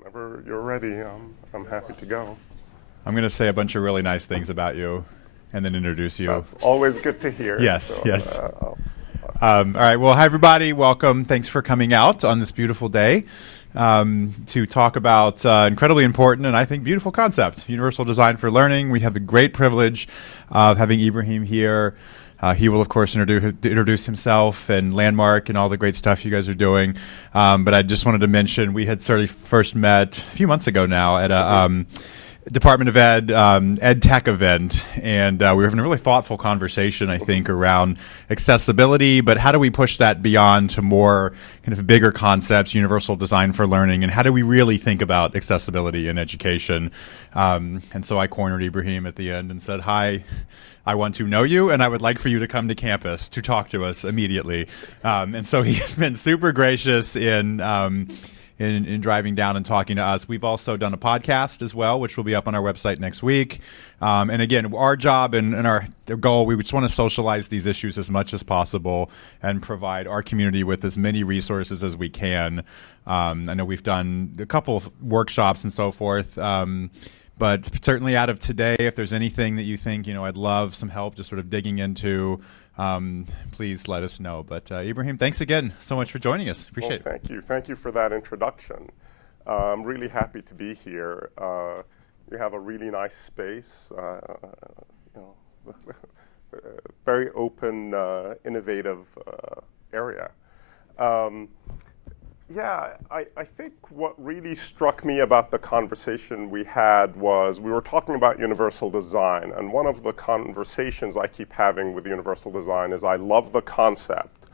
Whenever you're ready, I'm happy to go. I'm going to say a bunch of really nice things about you and then introduce you. That's always good to hear. Yes, yes. All right. Well, hi, everybody. Welcome. Thanks for coming out on this beautiful day to talk about incredibly important and I think beautiful concept, universal design for learning. We have the great privilege of having Ibrahim here. He will, of course, introduce himself and Landmark and all the great stuff you guys are doing. But I just wanted to mention we had sort of first met a few months ago now at a Department of Ed Tech event, and we were having a really thoughtful conversation, I think, around accessibility, but how do we push that beyond to more kind of bigger concepts, universal design for learning, and how do we really think about accessibility in education? And so I cornered Ibrahim at the end and said, hi, I want to know you, and I would like for you to come to campus to talk to us immediately. And so he has been super gracious in driving down and talking to us. We've also done a podcast as well, which will be up on our website next week. And again, our job and our goal, we just want to socialize these issues as much as possible and provide our community with as many resources as we can. I know we've done a couple of workshops and so forth. But certainly out of today, if there's anything that you think, I'd love some help just sort of digging into, please let us know. But Ibrahim, thanks again so much for joining us. Appreciate it. Thank you. Thank you for that introduction. I'm really happy to be here. You have a really nice space, very open, innovative area. I think what really struck me about the conversation we had was we were talking about universal design, and one of the conversations I keep having with universal design is I love the concept,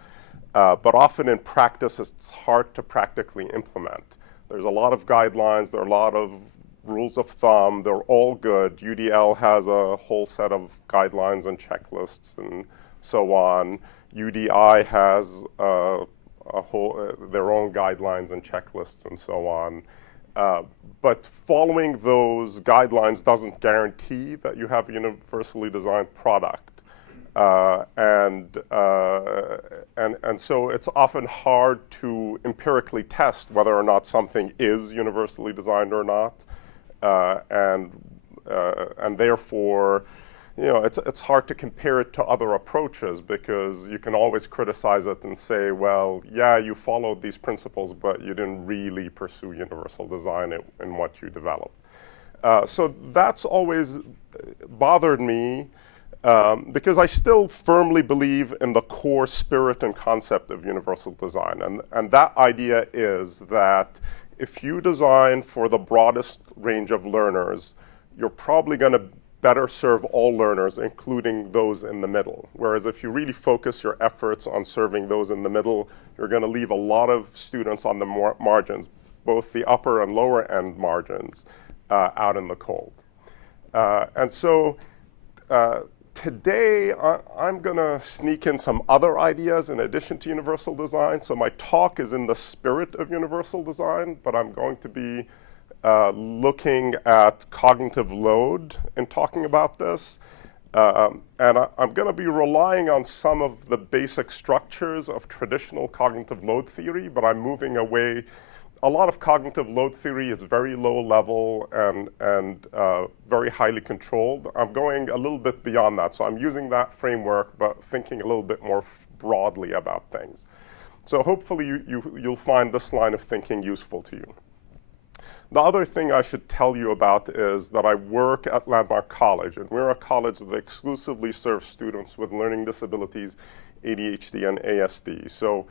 but often in practice it's hard to practically implement. There's a lot of guidelines, there are a lot of rules of thumb, they're all good. UDL has a whole set of guidelines and checklists and so on. UDI has their own guidelines and checklists and so on. But following those guidelines doesn't guarantee that you have a universally designed product. And so it's often hard to empirically test whether or not something is universally designed or not. And therefore, it's hard to compare it to other approaches because you can always criticize it and say, well, yeah, you followed these principles, but you didn't really pursue universal design in what you developed. So that's always bothered me because I still firmly believe in the core spirit and concept of universal design. And that idea is that if you design for the broadest range of learners, you're probably going to better serve all learners, including those in the middle. Whereas if you really focus your efforts on serving those in the middle, you're going to leave a lot of students on the margins, both the upper and lower end margins, out in the cold. And so today, I'm going to sneak in some other ideas in addition to universal design. So my talk is in the spirit of universal design, but I'm going to be looking at cognitive load in talking about this. And I'm going to be relying on some of the basic structures of traditional cognitive load theory, but I'm moving away. A lot of cognitive load theory is very low level and very highly controlled. I'm going a little bit beyond that. So I'm using that framework, but thinking a little bit more broadly about things. So hopefully you'll find this line of thinking useful to you. The other thing I should tell you about is that I work at Landmark College, and we're a college that exclusively serves students with learning disabilities, ADHD, and ASD. So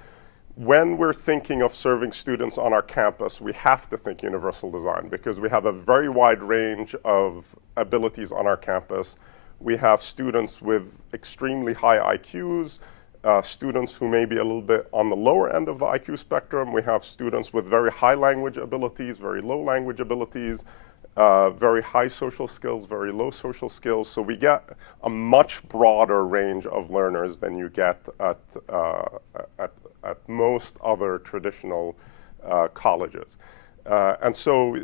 when we're thinking of serving students on our campus, we have to think universal design because we have a very wide range of abilities on our campus. We have students with extremely high IQs, students who may be a little bit on the lower end of the IQ spectrum. We have students with very high language abilities, very low language abilities, very high social skills, very low social skills. So we get a much broader range of learners than you get at most other traditional colleges. And so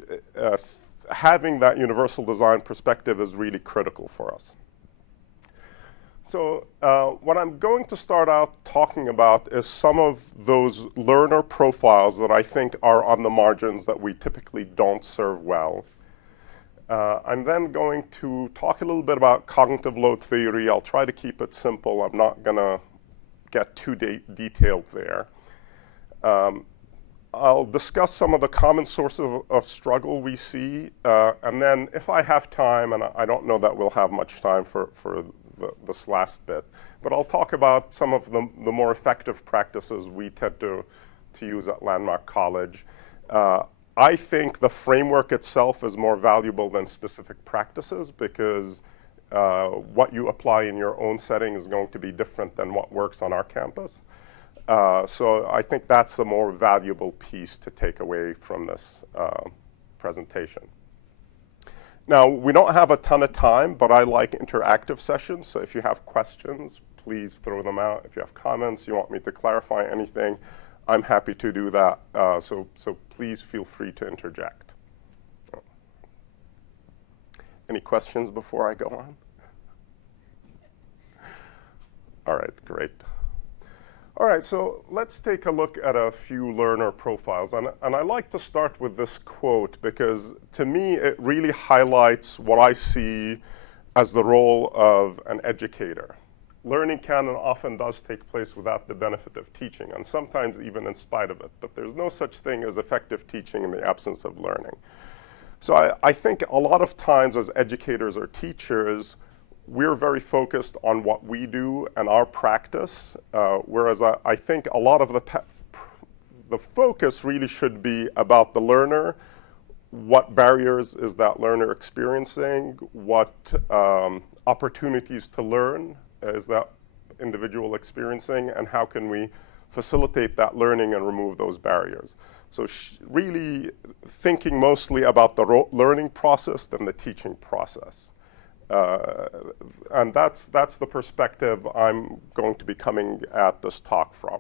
having that universal design perspective is really critical for us. So what I'm going to start out talking about is some of those learner profiles that I think are on the margins that we typically don't serve well. I'm then going to talk a little bit about cognitive load theory. I'll try to keep it simple. I'm not going to get too detailed there. I'll discuss some of the common sources of struggle we see, and then if I have time, and I don't know that we'll have much time for this last bit, but I'll talk about some of the more effective practices we tend to use at Landmark College. I think the framework itself is more valuable than specific practices because what you apply in your own setting is going to be different than what works on our campus. So I think that's the more valuable piece to take away from this presentation. Now, we don't have a ton of time, but I like interactive sessions. So if you have questions, please throw them out. If you have comments, you want me to clarify anything, I'm happy to do that. So please feel free to interject. Any questions before I go on? All right, great. All right, so let's take a look at a few learner profiles. And I like to start with this quote because to me, it really highlights what I see as the role of an educator. Learning can and often does take place without the benefit of teaching, and sometimes even in spite of it. But there's no such thing as effective teaching in the absence of learning. So I think a lot of times as educators or teachers, we're very focused on what we do and our practice, whereas I think a lot of the focus really should be about the learner. What barriers is that learner experiencing? What opportunities to learn is that individual experiencing? And how can we facilitate that learning and remove those barriers? So really thinking mostly about the learning process than the teaching process. And that's the perspective I'm going to be coming at this talk from.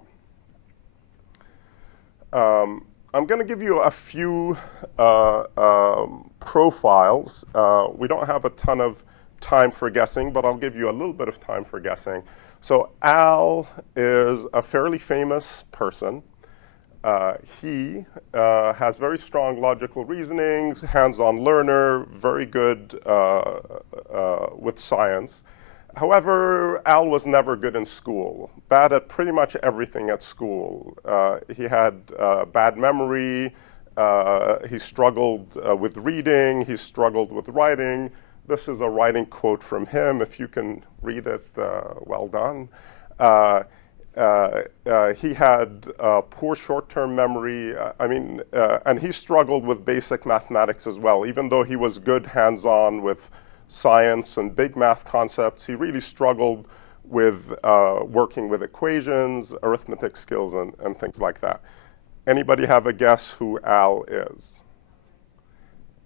I'm going to give you a few profiles. We don't have a ton of time for guessing, but I'll give you a little bit of time for guessing. So Al is a fairly famous person. He has very strong logical reasoning, hands-on learner, very good with science. However, Al was never good in school, bad at pretty much everything at school. He had bad memory, he struggled with reading, he struggled with writing. This is a writing quote from him. If you can read it, well done. He had poor short-term memory. And he struggled with basic mathematics as well. Even though he was good hands-on with science and big math concepts, he really struggled with working with equations, arithmetic skills, and things like that. Anybody have a guess who Al is?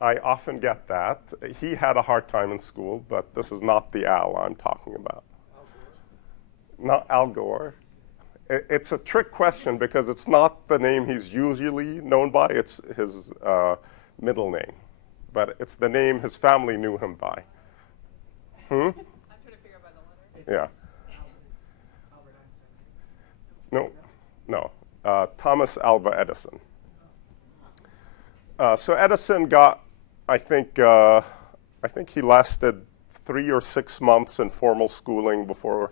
I often get that. He had a hard time in school, but this is not the Al I'm talking about. Not Al Gore. It's a trick question because it's not the name he's usually known by. It's his middle name. But it's the name his family knew him by. I'm trying to figure out by the letter. Yeah. No. Thomas Alva Edison. So Edison got, I think he lasted 3 or 6 months in formal schooling before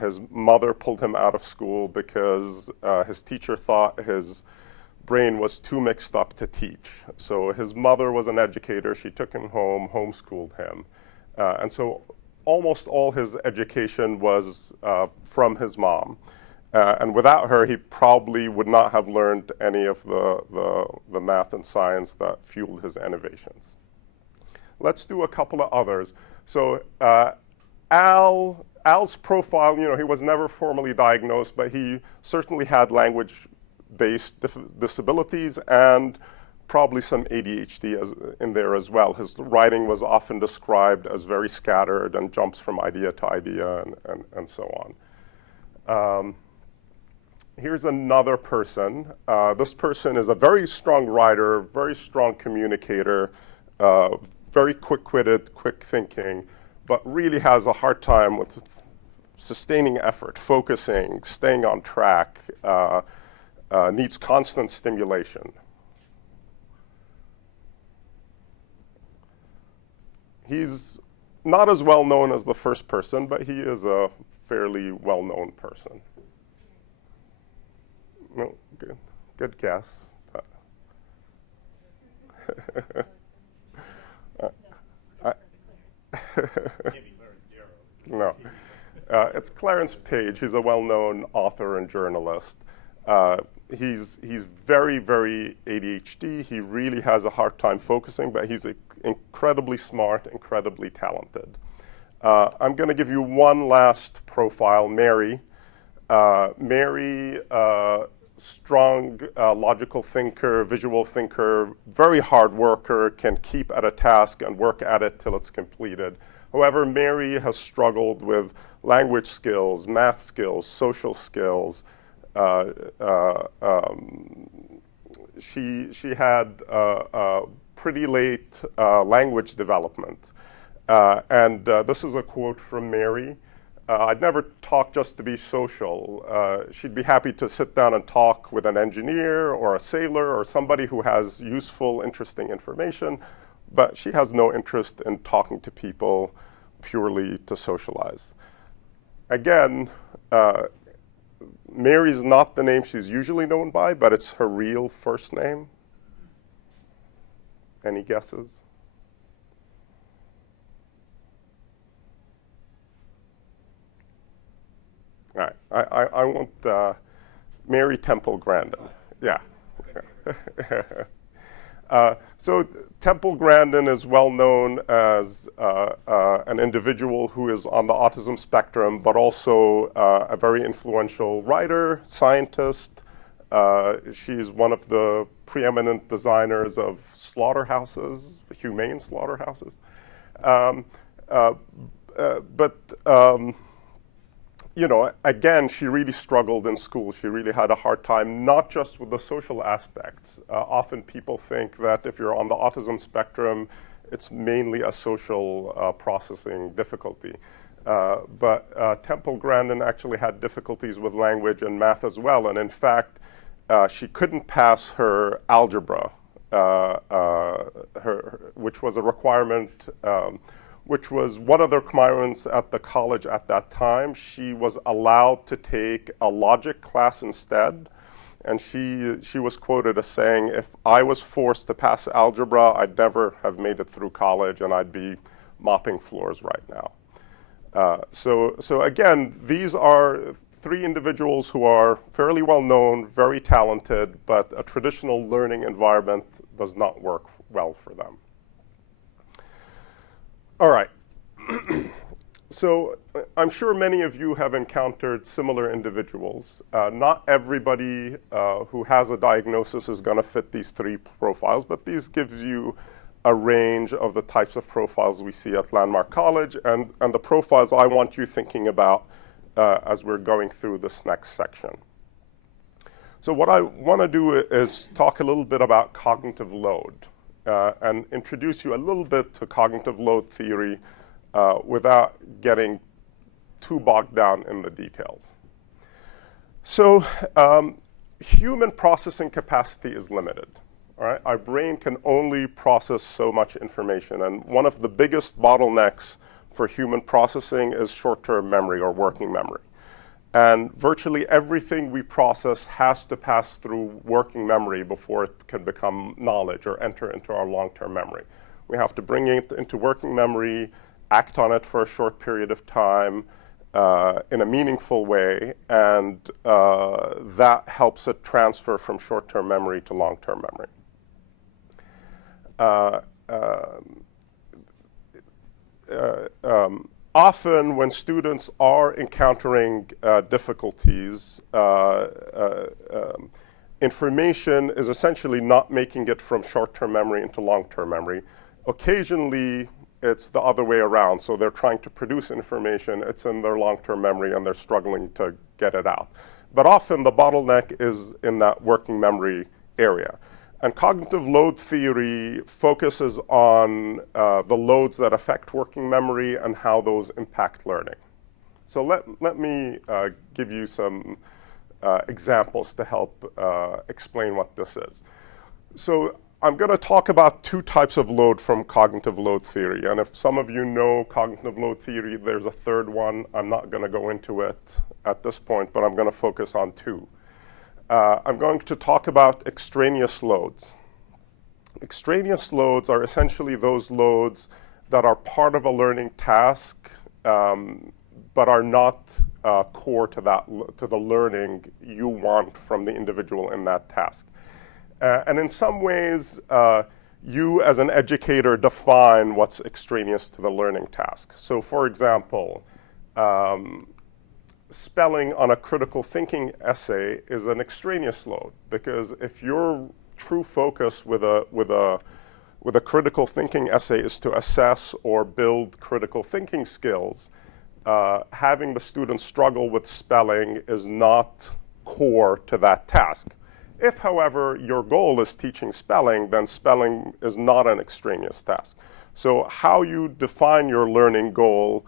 his mother pulled him out of school because his teacher thought his brain was too mixed up to teach. So his mother was an educator. She took him home, homeschooled him. And so almost all his education was from his mom. And without her, he probably would not have learned any of the math and science that fueled his innovations. Let's do a couple of others. So Al's profile, he was never formally diagnosed, but he certainly had language-based disabilities and probably some ADHD in there as well. His writing was often described as very scattered and jumps from idea to idea and so on. Here's another person. This person is a very strong writer, very strong communicator, very quick-witted, quick thinking, but really has a hard time with sustaining effort, focusing, staying on track, needs constant stimulation. He's not as well known as the first person, but he is a fairly well-known person. No, good guess. No, it's Clarence Page. He's a well-known author and journalist. He's very, very ADHD. He really has a hard time focusing, but he's incredibly smart, incredibly talented. I'm going to give you one last profile, Mary. Mary, strong logical thinker, visual thinker, very hard worker, can keep at a task and work at it till it's completed. However, Mary has struggled with language skills, math skills, social skills. She had pretty late language development. This is a quote from Mary. I'd never talk just to be social. She'd be happy to sit down and talk with an engineer or a sailor or somebody who has useful, interesting information, but she has no interest in talking to people purely to socialize. Again, Mary's not the name she's usually known by, but it's her real first name. Any guesses? All right, I want Mary Temple Grandin. Yeah. So Temple Grandin is well known as an individual who is on the autism spectrum, but also a very influential writer, scientist. She's one of the preeminent designers of slaughterhouses, humane slaughterhouses. You know, again, she really struggled in school. She really had a hard time, not just with the social aspects. Often people think that if you're on the autism spectrum, it's mainly a social processing difficulty. But Temple Grandin actually had difficulties with language and math as well. And in fact, she couldn't pass her algebra, which was a requirement, which was one of the requirements at the college at that time. She was allowed to take a logic class instead. And she was quoted as saying, if I was forced to pass algebra, I'd never have made it through college and I'd be mopping floors right now. So again, these are three individuals who are fairly well known, very talented, but a traditional learning environment does not work well for them. All right. So I'm sure many of you have encountered similar individuals. Not everybody who has a diagnosis is going to fit these three profiles, but these gives you a range of the types of profiles we see at Landmark College and the profiles I want you thinking about as we're going through this next section. So what I want to do is talk a little bit about cognitive load and introduce you a little bit to cognitive load theory without getting too bogged down in the details. So human processing capacity is limited. All right? Our brain can only process so much information, and one of the biggest bottlenecks for human processing is short-term memory or working memory. And virtually everything we process has to pass through working memory before it can become knowledge or enter into our long-term memory. We have to bring it into working memory, act on it for a short period of time in a meaningful way, and that helps it transfer from short-term memory to long-term memory. Often when students are encountering difficulties, information is essentially not making it from short-term memory into long-term memory. Occasionally, it's the other way around. So they're trying to produce information, it's in their long-term memory, and they're struggling to get it out. But often the bottleneck is in that working memory area. And cognitive load theory focuses on the loads that affect working memory and how those impact learning. So let me give you some examples to help explain what this is. So I'm going to talk about two types of load from cognitive load theory. And if some of you know cognitive load theory, there's a third one. I'm not going to go into it at this point, but I'm going to focus on two. I'm going to talk about extraneous loads. Extraneous loads are essentially those loads that are part of a learning task, but are not core to the learning you want from the individual in that task. And in some ways, you as an educator define what's extraneous to the learning task. So for example, spelling on a critical thinking essay is an extraneous load, because if your true focus with a critical thinking essay is to assess or build critical thinking skills, having the students struggle with spelling is not core to that task. If, however, your goal is teaching spelling, then spelling is not an extraneous task. So how you define your learning goal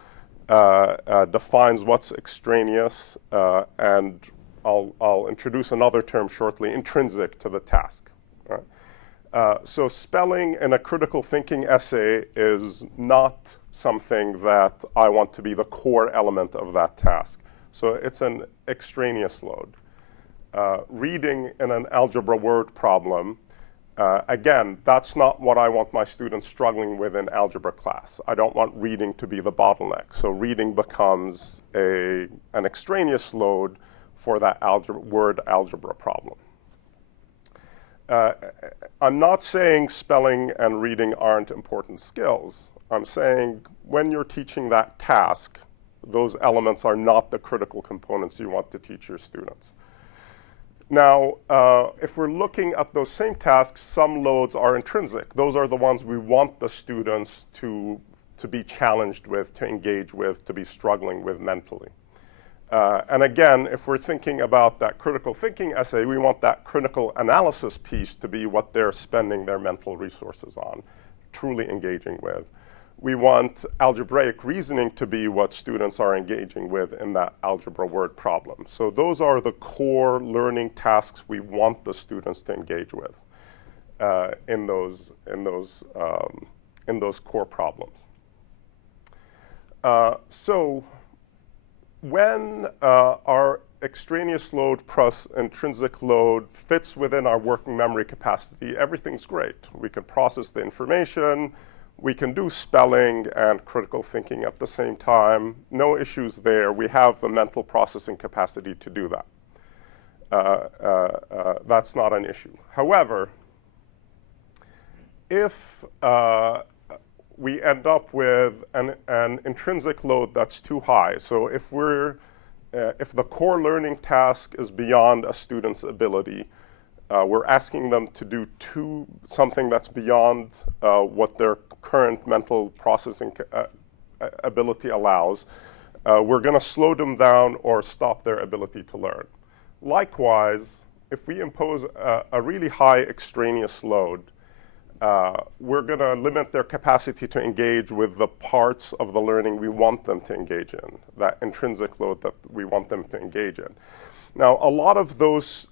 defines what's extraneous, and I'll introduce another term shortly, intrinsic to the task. Right? So spelling in a critical thinking essay is not something that I want to be the core element of that task. So it's an extraneous load. Reading in an algebra word problem, again, that's not what I want my students struggling with in algebra class. I don't want reading to be the bottleneck. So reading becomes an extraneous load for that word algebra problem. I'm not saying spelling and reading aren't important skills. I'm saying when you're teaching that task, those elements are not the critical components you want to teach your students. Now, if we're looking at those same tasks, some loads are intrinsic. Those are the ones we want the students to be challenged with, to engage with, to be struggling with mentally. And again, if we're thinking about that critical thinking essay, we want that critical analysis piece to be what they're spending their mental resources on, truly engaging with. We want algebraic reasoning to be what students are engaging with in that algebra word problem. So those are the core learning tasks we want the students to engage with in those core problems. So when our extraneous load plus intrinsic load fits within our working memory capacity, everything's great. We can process the information. We can do spelling and critical thinking at the same time. No issues there. We have the mental processing capacity to do that. That's not an issue. However, if we end up with an intrinsic load that's too high, so if the core learning task is beyond a student's ability, we're asking them to do something that's beyond what their current mental processing ability allows, we're going to slow them down or stop their ability to learn. Likewise, if we impose a really high extraneous load, we're going to limit their capacity to engage with the parts of the learning we want them to engage in, that intrinsic load that we want them to engage in. Now, a lot of those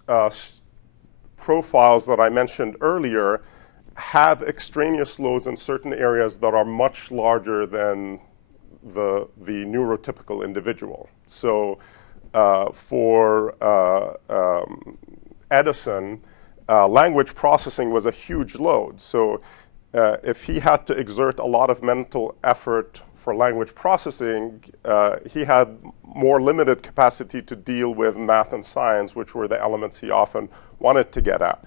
profiles that I mentioned earlier have extraneous loads in certain areas that are much larger than the neurotypical individual. So for Edison, language processing was a huge load. So if he had to exert a lot of mental effort for language processing, he had more limited capacity to deal with math and science, which were the elements he often wanted to get at.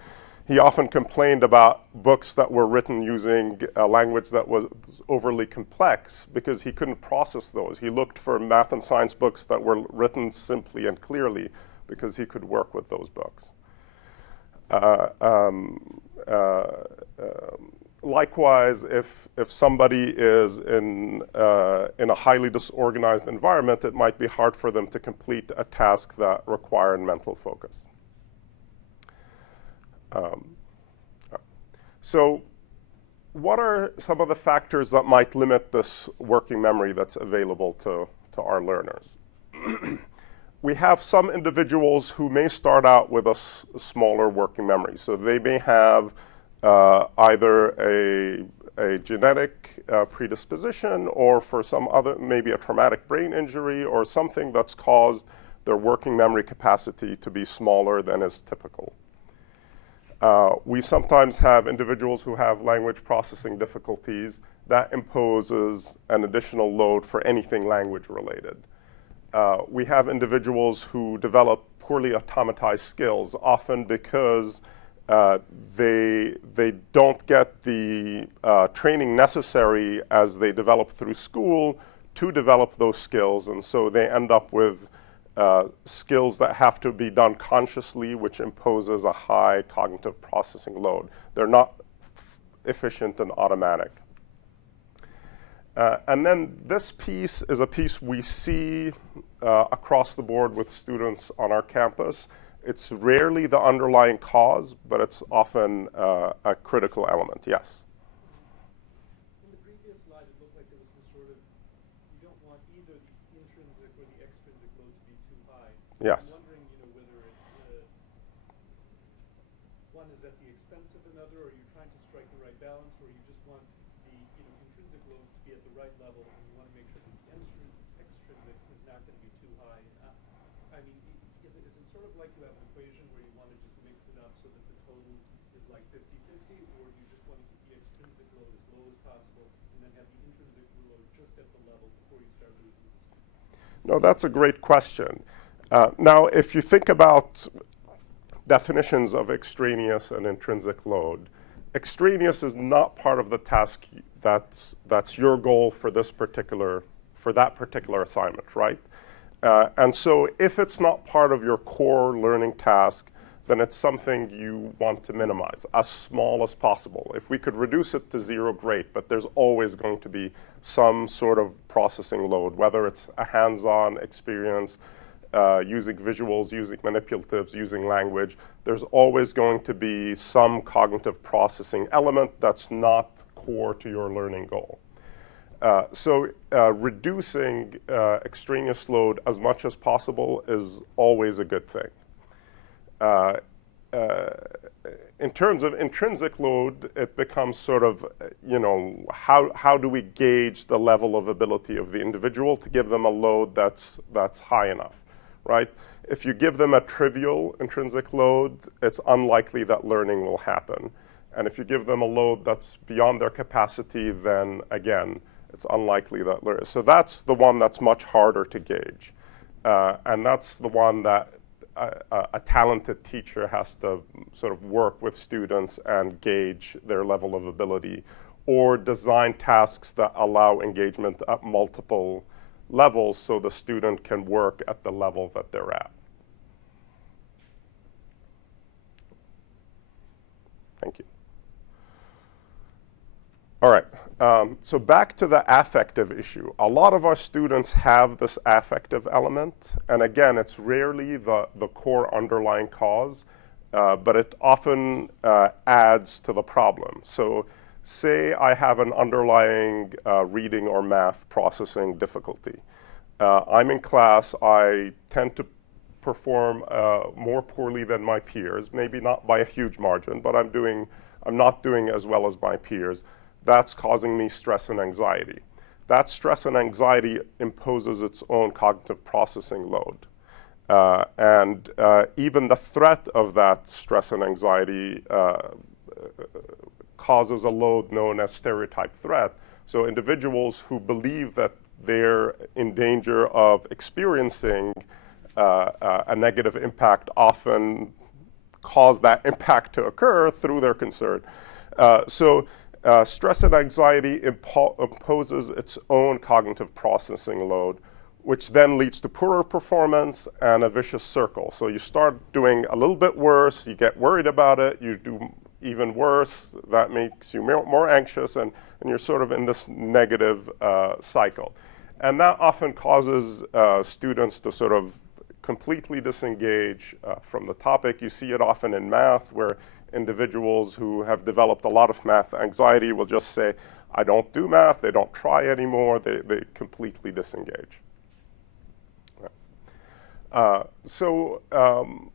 He often complained about books that were written using a language that was overly complex because he couldn't process those. He looked for math and science books that were written simply and clearly because he could work with those books. Likewise, if somebody is in a highly disorganized environment, it might be hard for them to complete a task that required mental focus. So what are some of the factors that might limit this working memory that's available to our learners? we have some individuals who may start out with a smaller working memory. So they may have either a genetic predisposition, or for some other, maybe a traumatic brain injury or something that's caused their working memory capacity to be smaller than is typical. We sometimes have individuals who have language processing difficulties. That imposes an additional load for anything language related. We have individuals who develop poorly automatized skills, often because they don't get the training necessary as they develop through school to develop those skills, and so they end up with skills that have to be done consciously, which imposes a high cognitive processing load. They're not efficient and automatic. And then this piece is a piece we see across the board with students on our campus. It's rarely the underlying cause, but it's often a critical element. Yes? In the previous slide, it looked like there was some sort of, you don't want either the intrinsic or the extrinsic load to be too high. Yes. I'm wondering, whether it's one is at the expense of another, or you're trying to strike the right balance, or you just want the intrinsic load to be at the right level, and you want to make sure that the extrinsic is not going to be too high. I mean, is it sort of like you have an equation where you want to just mix it up so that the total is like 50-50, or do you just want to keep the extrinsic load as low as possible and then have the intrinsic load just at the level before you start losing the students? No, that's a great question. Now, if you think about definitions of extraneous and intrinsic load, extraneous is not part of the task that's your goal for that particular assignment, right? And so if it's not part of your core learning task, then it's something you want to minimize as small as possible. If we could reduce it to zero, great, but there's always going to be some sort of processing load, whether it's a hands-on experience, using visuals, using manipulatives, using language. There's always going to be some cognitive processing element that's not core to your learning goal. So reducing extraneous load as much as possible is always a good thing. In terms of intrinsic load, it becomes sort of, how do we gauge the level of ability of the individual to give them a load that's high enough, right? If you give them a trivial intrinsic load, it's unlikely that learning will happen. And if you give them a load that's beyond their capacity, then again, it's unlikely that learning. So that's the one that's much harder to gauge. And that's the one that a talented teacher has to sort of work with students and gauge their level of ability, or design tasks that allow engagement at multiple levels so the student can work at the level that they're at. Thank you. All right, so back to the affective issue. A lot of our students have this affective element, and again, it's rarely the core underlying cause, but it often adds to the problem. So say I have an underlying reading or math processing difficulty. I'm in class, I tend to perform more poorly than my peers, maybe not by a huge margin, but I'm not doing as well as my peers. That's causing me stress and anxiety. That stress and anxiety imposes its own cognitive processing load. And even the threat of that stress and anxiety causes a load known as stereotype threat. So individuals who believe that they're in danger of experiencing a negative impact often cause that impact to occur through their concern. Stress and anxiety imposes its own cognitive processing load, which then leads to poorer performance and a vicious circle. So you start doing a little bit worse, you get worried about it, you do even worse, that makes you more anxious, and you're sort of in this negative cycle. And that often causes students to sort of completely disengage from the topic. You see it often in math, where individuals who have developed a lot of math anxiety will just say, I don't do math, they don't try anymore, they completely disengage.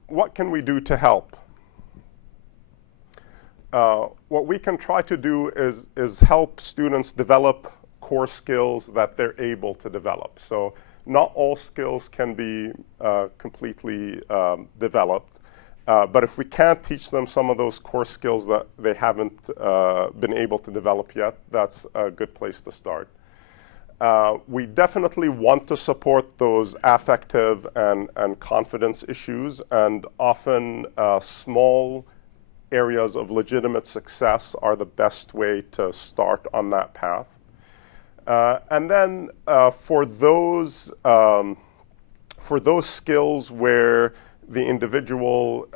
What can we do to help? What we can try to do is help students develop core skills that they're able to develop. So not all skills can be completely developed, but if we can't teach them some of those core skills that they haven't been able to develop yet, that's a good place to start. We definitely want to support those affective and confidence issues, and often small areas of legitimate success are the best way to start on that path. And then for those skills where the individual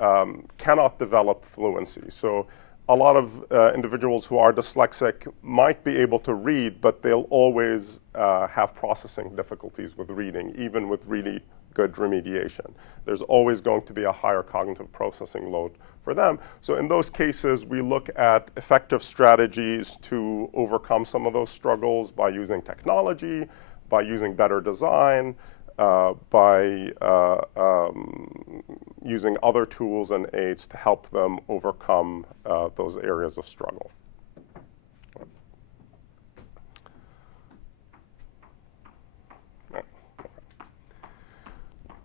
cannot develop fluency. So a lot of individuals who are dyslexic might be able to read, but they'll always have processing difficulties with reading, even with really good remediation. There's always going to be a higher cognitive processing load for them. So in those cases, we look at effective strategies to overcome some of those struggles by using technology, by using better design, by using other tools and aids to help them overcome those areas of struggle.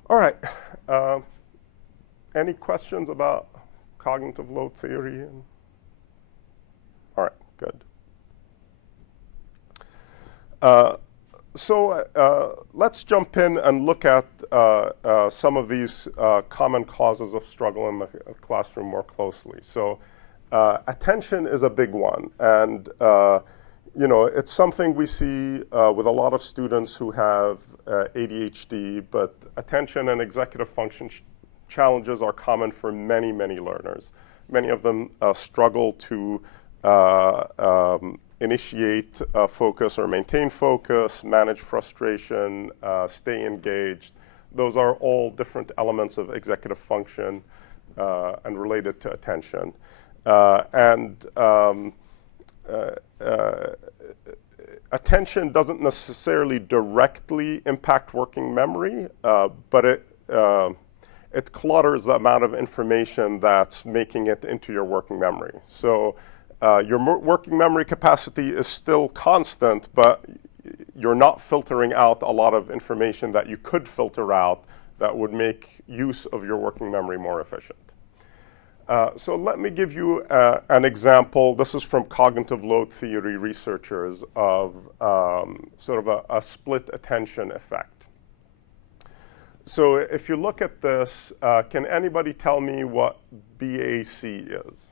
All right. Any questions about cognitive load theory? All right, good. Let's jump in and look at some of these common causes of struggle in the classroom more closely. So attention is a big one, and it's something we see with a lot of students who have ADHD, but attention and executive function challenges are common for many, many learners. Many of them struggle to initiate focus or maintain focus, manage frustration, stay engaged. Those are all different elements of executive function and related to attention. Attention doesn't necessarily directly impact working memory, but it clutters the amount of information that's making it into your working memory. So your working memory capacity is still constant, but you're not filtering out a lot of information that you could filter out that would make use of your working memory more efficient. So let me give you an example. This is from cognitive load theory researchers of sort of a split attention effect. So if you look at this, can anybody tell me what BAC is?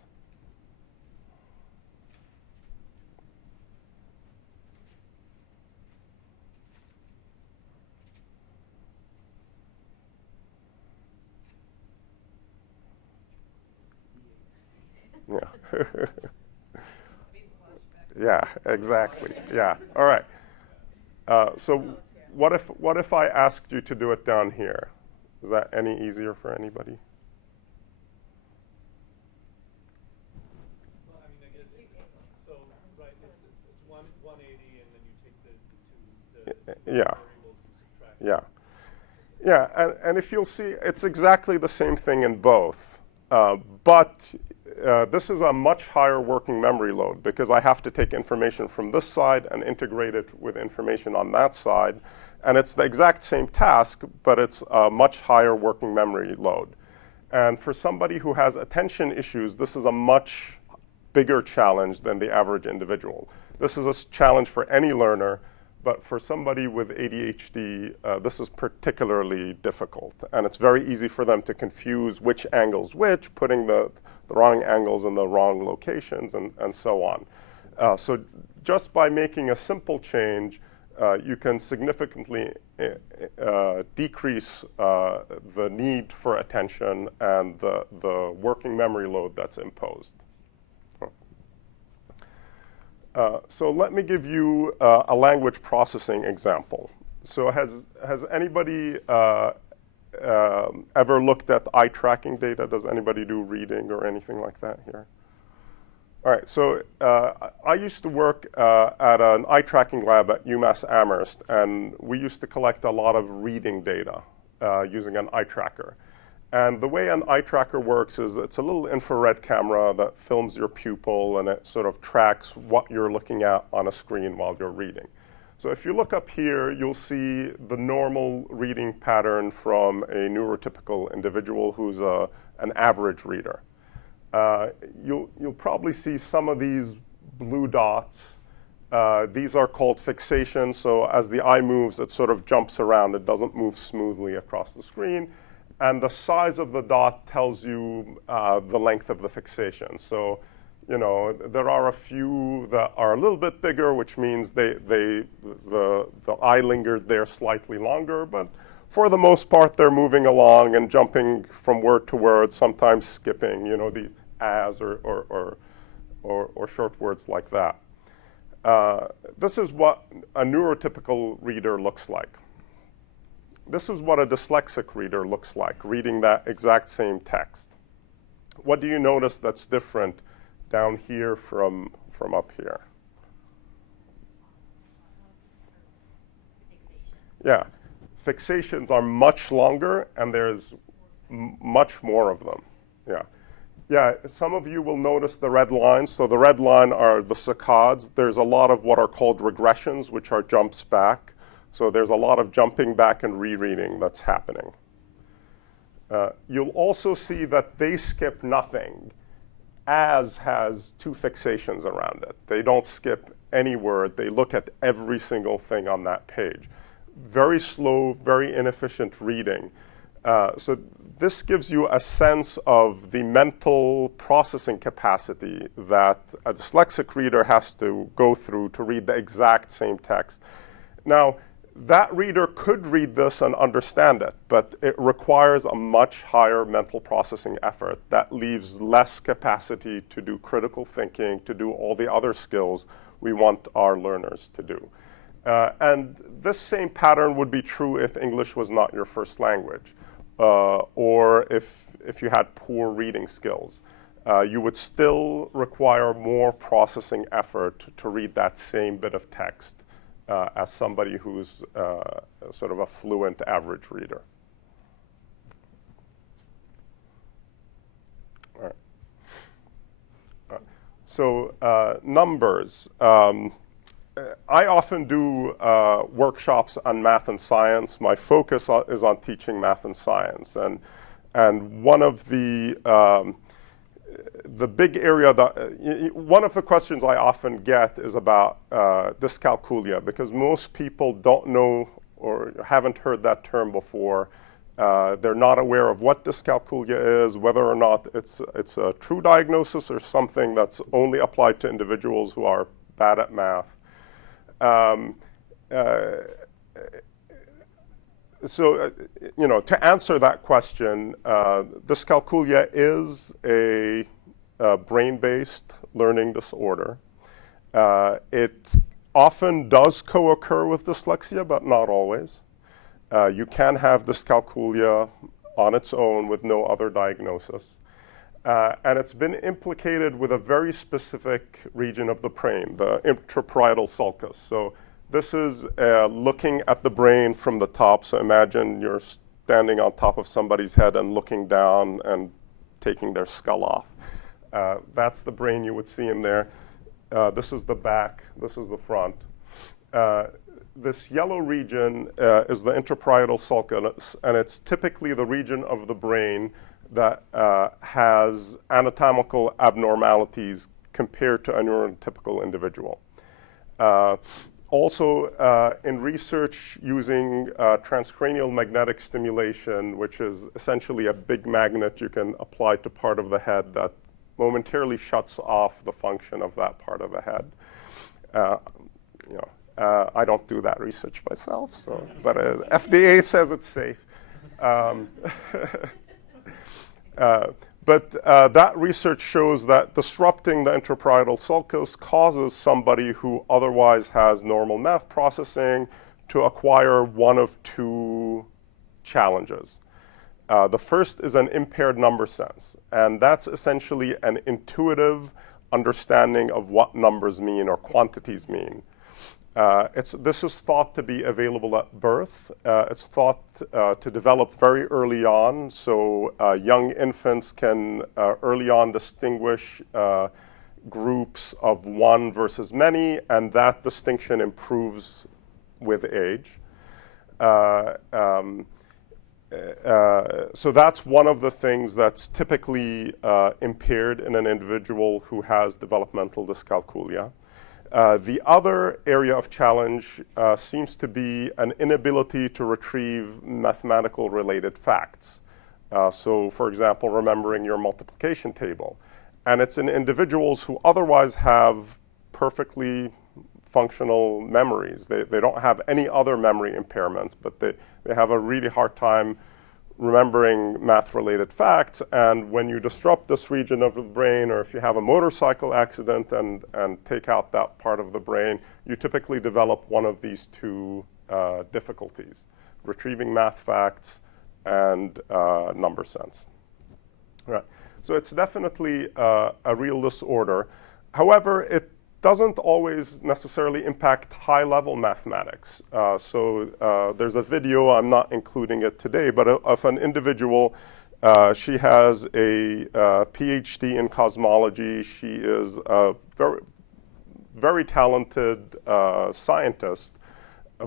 Yeah. Yeah, exactly. Yeah. All right. So what if I asked you to do it down here? Is that any easier for anybody? Well, I mean, I get it. So, right, it's 180, and then you take the two Yeah. variables and subtract. Yeah. Yeah, and if you'll see, it's exactly the same thing in both. But this is a much higher working memory load because I have to take information from this side and integrate it with information on that side. And it's the exact same task, but it's a much higher working memory load. And for somebody who has attention issues, this is a much bigger challenge than the average individual. This is a challenge for any learner, but for somebody with ADHD, this is particularly difficult. And it's very easy for them to confuse which angles which, putting the wrong angles in the wrong locations, and so on. So just by making a simple change, you can significantly decrease the need for attention and the working memory load that's imposed. So let me give you a language processing example. So has anybody ever looked at eye tracking data? Does anybody do reading or anything like that here? All right, so I used to work at an eye tracking lab at UMass Amherst, and we used to collect a lot of reading data. using an eye tracker. And the way an eye tracker works is it's a little infrared camera that films your pupil, and it sort of tracks what you're looking at on a screen while you're reading. So if you look up here, you'll see the normal reading pattern from a neurotypical individual who's an average reader. You'll probably see some of these blue dots. These are called fixations. So as the eye moves, it sort of jumps around. It doesn't move smoothly across the screen. And the size of the dot tells you the length of the fixation. So, there are a few that are a little bit bigger, which means the eye lingered there slightly longer. But for the most part, they're moving along and jumping from word to word, sometimes skipping, the as or short words like that. This is what a neurotypical reader looks like. This is what a dyslexic reader looks like, reading that exact same text. What do you notice that's different down here from up here? Yeah, fixations are much longer, and there's much more of them. Yeah, some of you will notice the red lines. So the red line are the saccades. There's a lot of what are called regressions, which are jumps back. So there's a lot of jumping back and rereading that's happening. You'll also see that they skip nothing. As has two fixations around it. They don't skip any word. They look at every single thing on that page. Very slow, very inefficient reading. So this gives you a sense of the mental processing capacity that a dyslexic reader has to go through to read the exact same text. Now, that reader could read this and understand it, but it requires a much higher mental processing effort that leaves less capacity to do critical thinking, to do all the other skills we want our learners to do. And this same pattern would be true if English was not your first language, or if you had poor reading skills. You would still require more processing effort to read that same bit of text as somebody who's sort of a fluent average reader. All right. So numbers. I often do workshops on math and science. My focus is on teaching math and science. And one of the big area that, one of the questions I often get is about dyscalculia, because most people don't know or haven't heard that term before. They're not aware of what dyscalculia is, whether or not it's a true diagnosis or something that's only applied to individuals who are bad at math. So, to answer that question, dyscalculia is a brain-based learning disorder. It often does co-occur with dyslexia, but not always. You can have dyscalculia on its own with no other diagnosis. And it's been implicated with a very specific region of the brain, the intraparietal sulcus. So this is looking at the brain from the top. So imagine you're standing on top of somebody's head and looking down and taking their skull off. That's the brain you would see in there. This is the back. This is the front. This yellow region is the intraparietal sulcus, and it's typically the region of the brain that has anatomical abnormalities compared to a neurotypical individual. Also, in research using transcranial magnetic stimulation, which is essentially a big magnet you can apply to part of the head that momentarily shuts off the function of that part of the head. I don't do that research myself, but FDA says it's safe. But that research shows that disrupting the intraparietal sulcus causes somebody who otherwise has normal math processing to acquire one of two challenges. The first is an impaired number sense, and that's essentially an intuitive understanding of what numbers mean or quantities mean. This is thought to be available at birth. It's thought to develop very early on, so young infants can early on distinguish groups of one versus many, and that distinction improves with age. So that's one of the things that's typically impaired in an individual who has developmental dyscalculia. The other area of challenge seems to be an inability to retrieve mathematical related facts. So for example, remembering your multiplication table. And it's in individuals who otherwise have perfectly functional memories. They don't have any other memory impairments, but they have a really hard time remembering math-related facts. And when you disrupt this region of the brain, or if you have a motorcycle accident and take out that part of the brain, you typically develop one of these two difficulties: retrieving math facts and number sense. Right. So it's definitely a real disorder. However, it doesn't always necessarily impact high-level mathematics. There's a video, I'm not including it today, but of an individual. She has a PhD in cosmology. She is a very, very talented scientist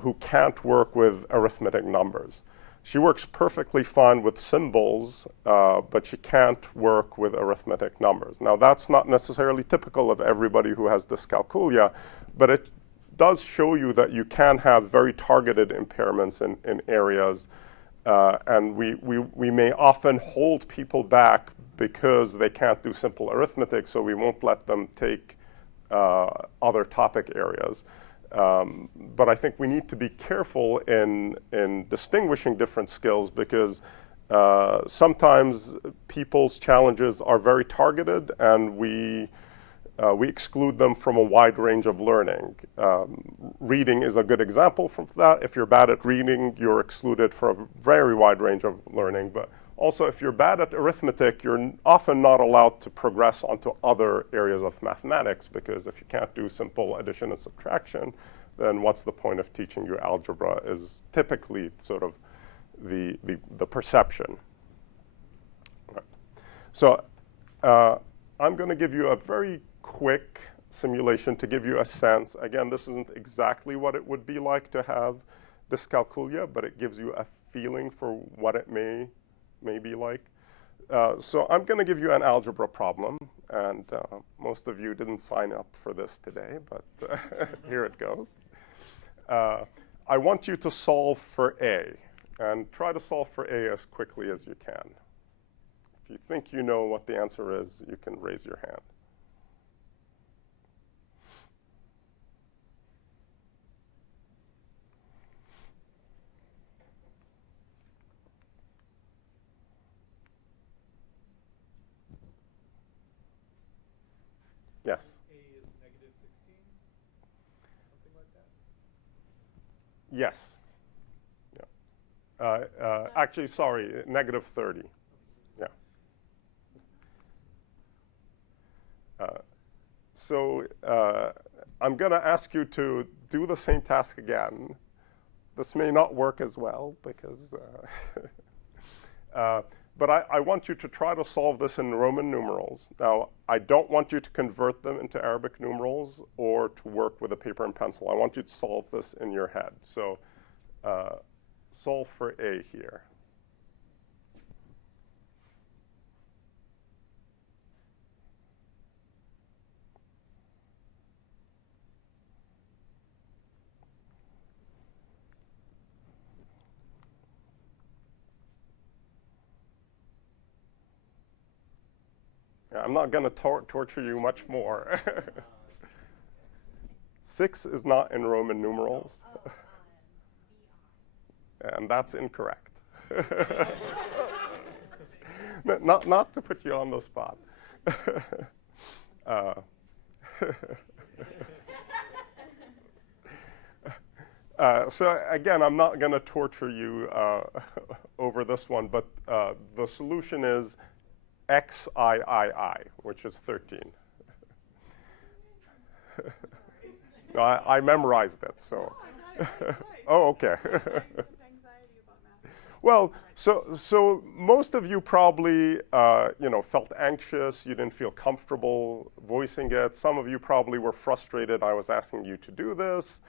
who can't work with arithmetic numbers. She works perfectly fine with symbols, but she can't work with arithmetic numbers. Now, that's not necessarily typical of everybody who has dyscalculia, but it does show you that you can have very targeted impairments in areas, and we may often hold people back because they can't do simple arithmetic, so we won't let them take other topic areas. But I think we need to be careful in distinguishing different skills, because sometimes people's challenges are very targeted, and we exclude them from a wide range of learning. Reading is a good example from that. If you're bad at reading, you're excluded from a very wide range of learning. But also, if you're bad at arithmetic, you're often not allowed to progress onto other areas of mathematics, because if you can't do simple addition and subtraction, then what's the point of teaching you algebra, is typically sort of the perception. Right. So I'm going to give you a very quick simulation to give you a sense. Again, this isn't exactly what it would be like to have dyscalculia, but it gives you a feeling for what it may be like. So I'm going to give you an algebra problem, and most of you didn't sign up for this today, but here it goes. I want you to solve for A, and try to solve for A as quickly as you can. If you think you know what the answer is, you can raise your hand. Yes. A is negative 16, something like that? Yes. Yeah. Actually, sorry, negative 30. Yeah. So I'm going to ask you to do the same task again. This may not work as well, because but I want you to try to solve this in Roman numerals. Now, I don't want you to convert them into Arabic numerals or to work with a paper and pencil. I want you to solve this in your head. So solve for A here. I'm not going to torture you much more. 6 is not in Roman numerals. And that's incorrect. Not to put you on the spot. So again, I'm not going to torture you over this one, but the solution is XIII, which is 13. No, I memorized it, so. Oh, okay. Well, so most of you probably, felt anxious. You didn't feel comfortable voicing it. Some of you probably were frustrated I was asking you to do this.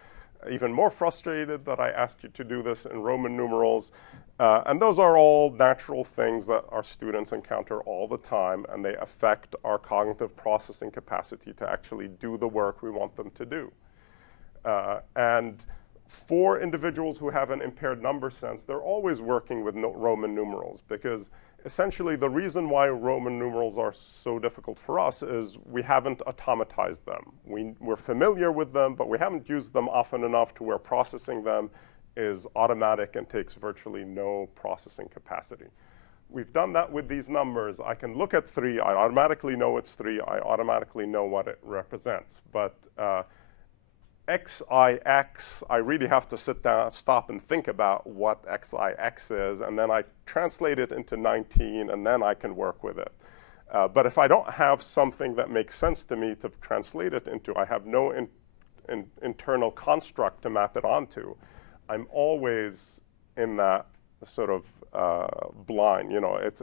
Even more frustrated that I asked you to do this in Roman numerals. And those are all natural things that our students encounter all the time, and they affect our cognitive processing capacity to actually do the work we want them to do. And for individuals who have an impaired number sense, they're always working with Roman numerals, because essentially the reason why Roman numerals are so difficult for us is we haven't automatized them. We're familiar with them, but we haven't used them often enough to where processing them is automatic and takes virtually no processing capacity. We've done that with these numbers. I can look at 3, I automatically know it's 3, I automatically know what it represents. But XIX, I really have to sit down, stop and think about what XIX is, and then I translate it into 19, and then I can work with it. But if I don't have something that makes sense to me to translate it into, I have no internal construct to map it onto, I'm always in that sort of blind.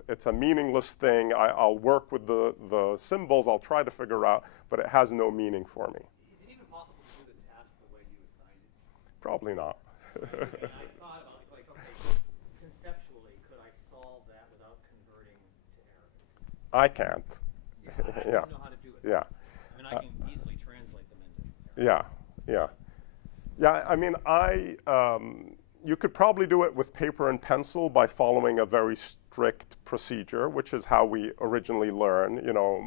It's a meaningless thing. I'll work with the symbols, I'll try to figure out, but it has no meaning for me. Is it even possible to do the task the way you assigned it? Probably not. And I thought about it, okay, conceptually, could I solve that without converting to Arabic? I can't. I don't know how to do it. Yeah. I mean, I can easily translate them into Arabic. Yeah. I mean, you could probably do it with paper and pencil by following a very strict procedure, which is how we originally learn.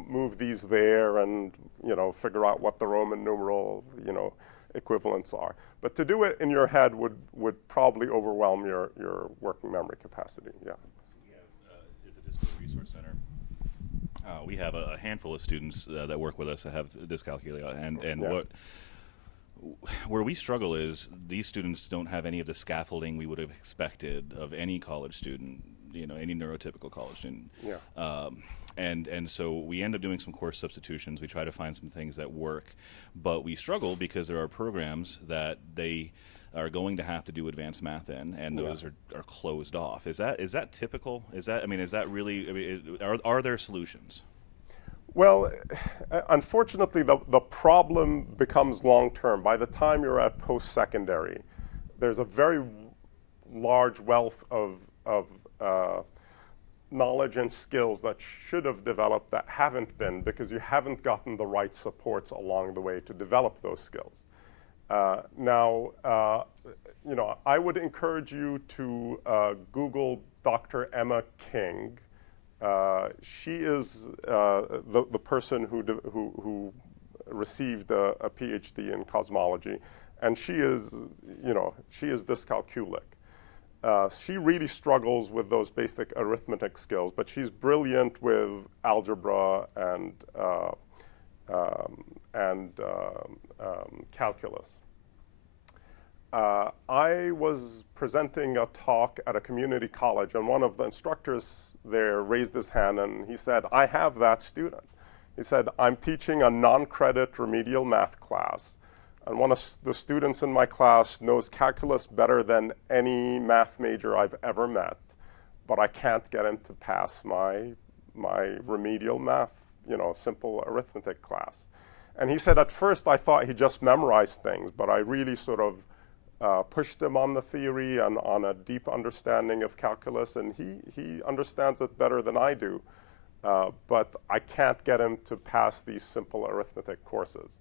Move these there and, figure out what the Roman numeral, equivalents are. But to do it in your head would probably overwhelm your working memory capacity. Yeah. We have at the Disability Resource Center, we have a handful of students that work with us that have dyscalculia, and where we struggle is these students don't have any of the scaffolding we would have expected of any college student, any neurotypical college student. Yeah. And so we end up doing some course substitutions. We try to find some things that work, but we struggle because there are programs that they are going to have to do advanced math in, and those are closed off. Is that typical? Is that really? Are there solutions? Well, unfortunately, the problem becomes long-term. By the time you're at post-secondary, there's a very large wealth of knowledge and skills that should have developed that haven't been, because you haven't gotten the right supports along the way to develop those skills. Now, I would encourage you to Google Dr. Emma King. She is the person who received a PhD in cosmology, and she is dyscalculic. She really struggles with those basic arithmetic skills, but she's brilliant with algebra and calculus. I was presenting a talk at a community college, and one of the instructors there raised his hand and he said, I have that student. He said, I'm teaching a non-credit remedial math class, and one of the students in my class knows calculus better than any math major I've ever met, but I can't get him to pass my remedial math, simple arithmetic class. And he said, at first I thought he just memorized things, but I really sort of pushed him on the theory and on a deep understanding of calculus, and he understands it better than I do, but I can't get him to pass these simple arithmetic courses.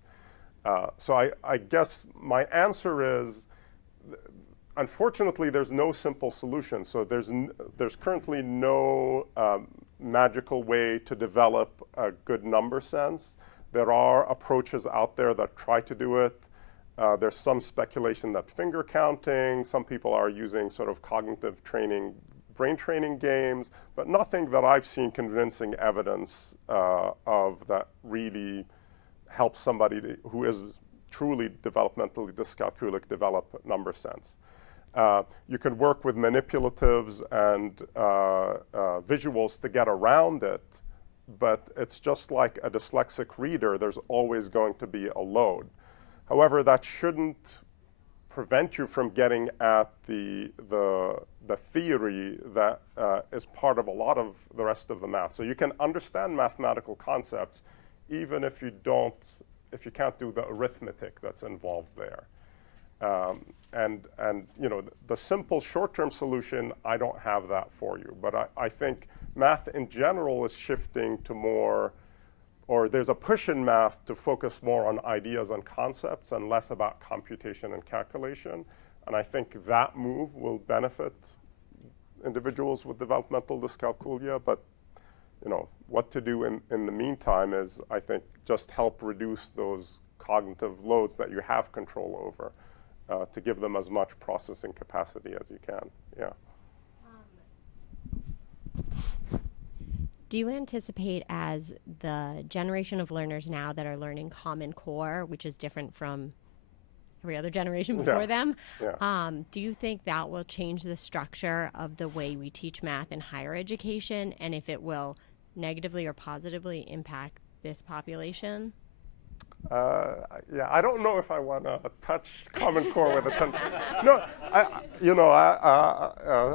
So I guess my answer is, unfortunately, there's no simple solution. So there's currently no magical way to develop a good number sense. There are approaches out there that try to do it. There's some speculation that finger counting, some people are using sort of cognitive training, brain training games, but nothing that I've seen convincing evidence of that really helps somebody who is truly developmentally dyscalculic develop number sense. You can work with manipulatives and visuals to get around it, but it's just like a dyslexic reader, there's always going to be a load. However, that shouldn't prevent you from getting at the theory that is part of a lot of the rest of the math. So you can understand mathematical concepts even if you can't do the arithmetic that's involved there. And you know, the simple short-term solution, I don't have that for you. But I think math in general is shifting to more, or there's a push in math to focus more on ideas and concepts and less about computation and calculation. And I think that move will benefit individuals with developmental dyscalculia. But you know, what to do in the meantime is, I think, just help reduce those cognitive loads that you have control over, to give them as much processing capacity as you can. Yeah. Do you anticipate, as the generation of learners now that are learning Common Core, which is different from every other generation before them, do you think that will change the structure of the way we teach math in higher education, and if it will negatively or positively impact this population? Yeah, I don't know if I want to touch Common Core with a 10. No,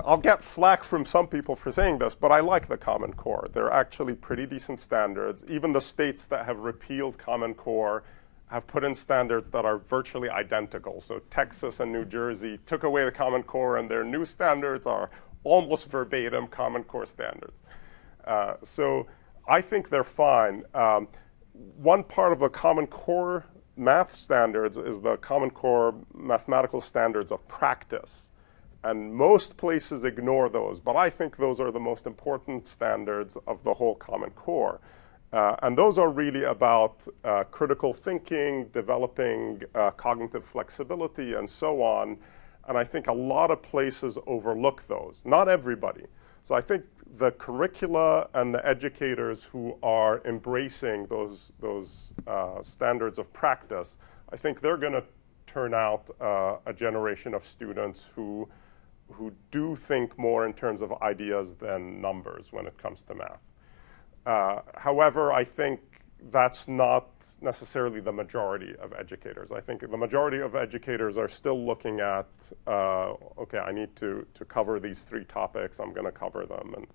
I'll get flack from some people for saying this, but I like the Common Core. They're actually pretty decent standards. Even the states that have repealed Common Core have put in standards that are virtually identical. So Texas and New Jersey took away the Common Core, and their new standards are almost verbatim Common Core standards. So I think they're fine. One part of the Common Core math standards is the Common Core mathematical standards of practice. And most places ignore those, but I think those are the most important standards of the whole Common Core. And those are really about critical thinking, developing cognitive flexibility, and so on. And I think a lot of places overlook those, not everybody. So I think the curricula and the educators who are embracing those standards of practice, I think they're going to turn out a generation of students who do think more in terms of ideas than numbers when it comes to math. However, I think that's not necessarily the majority of educators. I think the majority of educators are still looking at, okay, I need to cover these 3 topics, I'm going to cover them, and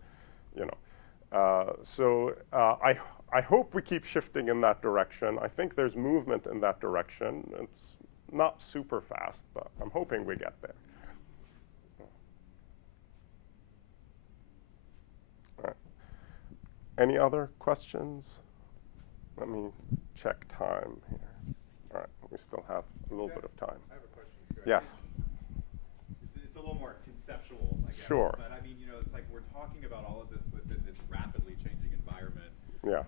you know. So I hope we keep shifting in that direction. I think there's movement in that direction. It's not super fast, but I'm hoping we get there. All right. Any other questions? Let me check time here. All right, we still have a little bit of time. I have a question. Yes. It's a little more conceptual, I guess. Sure. But I mean, you know, it's like we're talking about all of this within this rapidly changing environment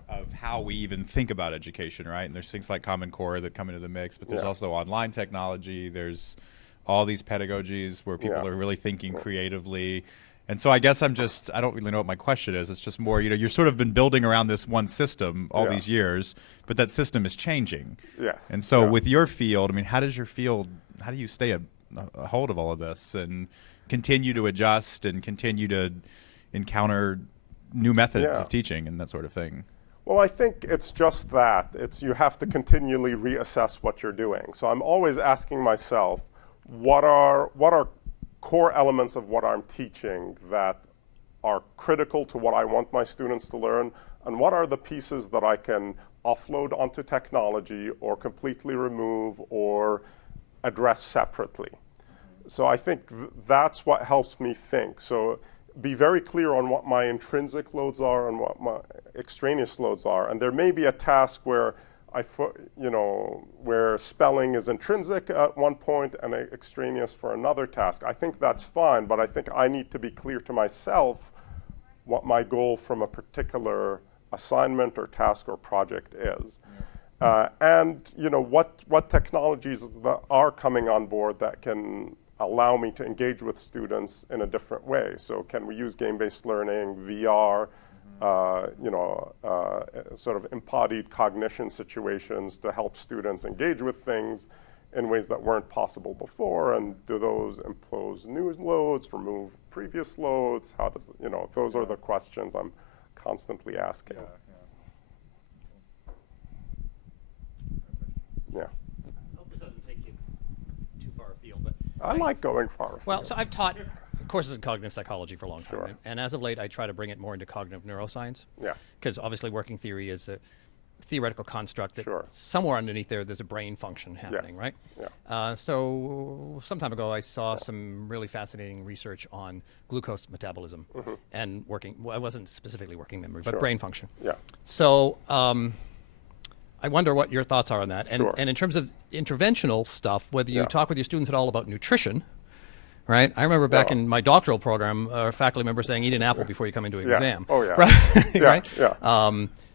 of how we even think about education, right? And there's things like Common Core that come into the mix, but there's also online technology. There's all these pedagogies where people are really thinking creatively. And so I guess I don't really know what my question is. It's just more, you know, you're sort of been building around this one system all these years, but that system is changing. Yes. And so with your field, I mean, how do you stay a hold of all of this and continue to adjust and continue to encounter new methods of teaching and that sort of thing? Well, I think it's just that. You have to continually reassess what you're doing. So I'm always asking myself, what are core elements of what I'm teaching that are critical to what I want my students to learn, and what are the pieces that I can offload onto technology or completely remove or address separately. So I think that's what helps me think. So be very clear on what my intrinsic loads are and what my extraneous loads are. And there may be a task where where spelling is intrinsic at one point and extraneous for another task. I think that's fine, but I think I need to be clear to myself what my goal from a particular assignment or task or project is. And you know, what technologies that are coming on board that can allow me to engage with students in a different way. So can we use game-based learning, VR, sort of embodied cognition situations to help students engage with things in ways that weren't possible before, and do those impose new loads, remove previous loads? How does, those are the questions I'm constantly asking. So I like going far afield. Well, so I've taught courses in cognitive psychology for a long time. Sure. And as of late, I try to bring it more into cognitive neuroscience. Yeah. Because obviously working theory is a theoretical construct that Sure. somewhere underneath there's a brain function happening, Yes. right? Yeah. So some time ago, I saw some really fascinating research on glucose metabolism and I wasn't specifically working memory, but Sure. brain function. Yeah. So I wonder what your thoughts are on that. And, Sure. and in terms of interventional stuff, whether you Yeah. talk with your students at all about nutrition, right? I remember back in my doctoral program, our faculty member saying, eat an apple before you come into an Yeah. exam. Oh, yeah. Right? Yeah, Right? yeah.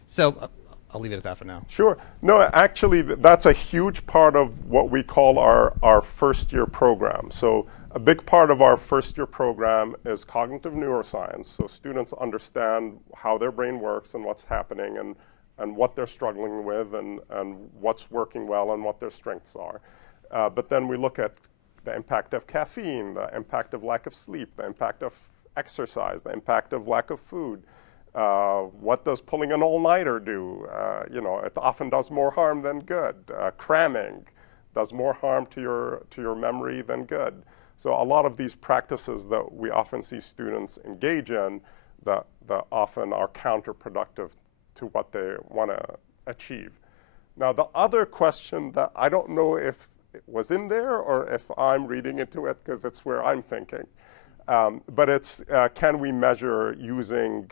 So I'll leave it at that for now. Sure. No, actually, that's a huge part of what we call our first year program. So a big part of our first year program is cognitive neuroscience. So students understand how their brain works and what's happening and what they're struggling with and what's working well and what their strengths are. But then we look at the impact of caffeine, the impact of lack of sleep, the impact of exercise, the impact of lack of food. What does pulling an all-nighter do? It often does more harm than good. Cramming does more harm to your memory than good. So a lot of these practices that we often see students engage in that often are counterproductive to what they want to achieve. Now, the other question that I don't know if it was in there or if I'm reading into it because it's where I'm thinking. But it's, can we measure using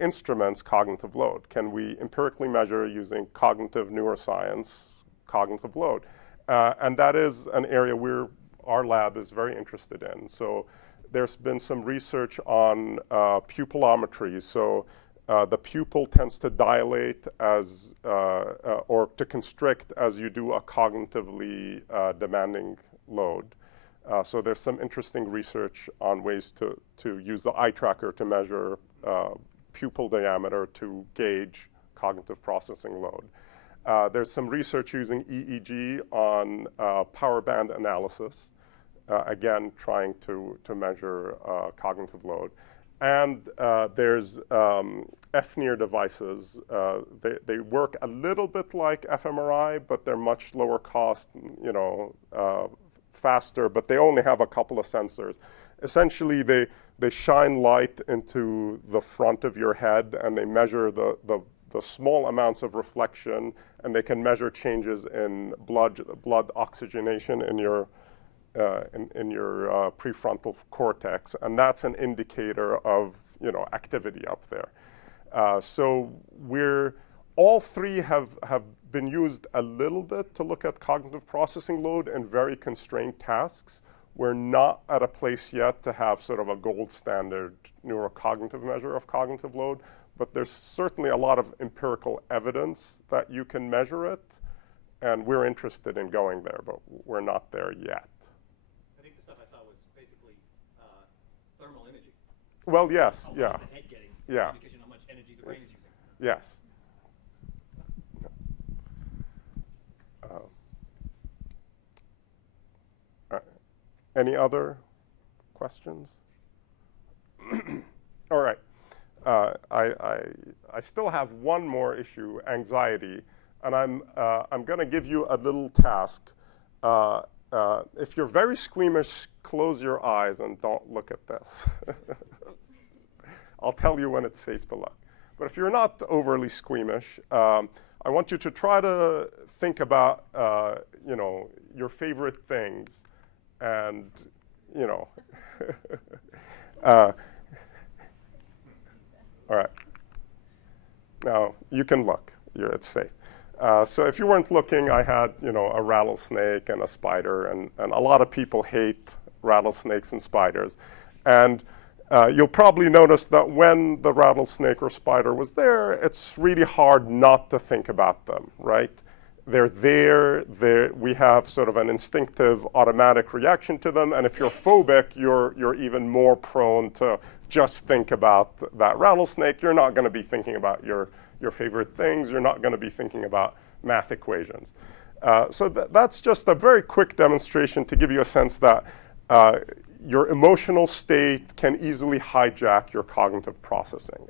instruments cognitive load? Can we empirically measure using cognitive neuroscience cognitive load? And that is an area where our lab is very interested in. So there's been some research on pupillometry. So the pupil tends to dilate as, or to constrict as you do a cognitively demanding load. So there's some interesting research on ways to use the eye tracker to measure pupil diameter to gauge cognitive processing load. There's some research using EEG on power band analysis, again, trying to measure cognitive load. And there's FNIR devices. They work a little bit like fMRI, but they're much lower cost, faster, but they only have a couple of sensors. Essentially, they shine light into the front of your head, and they measure the small amounts of reflection, and they can measure changes in blood oxygenation in your prefrontal cortex, and that's an indicator of activity up there. So all three have been used a little bit to look at cognitive processing load in very constrained tasks. We're not at a place yet to have sort of a gold standard neurocognitive measure of cognitive load, but there's certainly a lot of empirical evidence that you can measure it, and we're interested in going there, but we're not there yet. I think the stuff I saw was basically thermal imaging. Well, yes, How yeah. much is the head getting? Yeah. Because you know how much energy the brain is using. Yes. Any other questions? All right. I still have one more issue, anxiety, and I'm going to give you a little task. If you're very squeamish, close your eyes and don't look at this. I'll tell you when it's safe to look. But if you're not overly squeamish, I want you to try to think about, your favorite things, and, all right. Now you can look. It's safe. So if you weren't looking, I had, a rattlesnake and a spider, and a lot of people hate rattlesnakes and spiders. And you'll probably notice that when the rattlesnake or spider was there, it's really hard not to think about them, right? They're there. We have sort of an instinctive automatic reaction to them. And if you're phobic, you're even more prone to just think about that rattlesnake. You're not going to be thinking about your favorite things. You're not going to be thinking about math equations. So that's just a very quick demonstration to give you a sense that your emotional state can easily hijack your cognitive processing.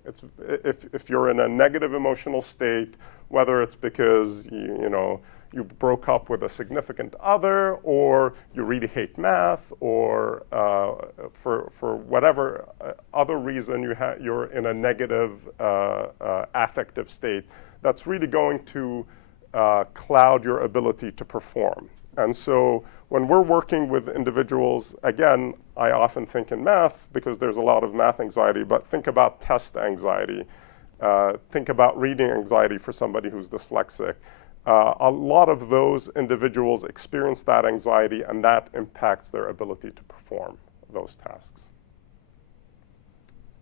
If you're in a negative emotional state, whether it's because you broke up with a significant other, or you really hate math, or for whatever other reason you're in a negative affective state, that's really going to cloud your ability to perform. And so when we're working with individuals, again, I often think in math because there's a lot of math anxiety, but think about test anxiety. Think about reading anxiety for somebody who's dyslexic. A lot of those individuals experience that anxiety, and that impacts their ability to perform those tasks.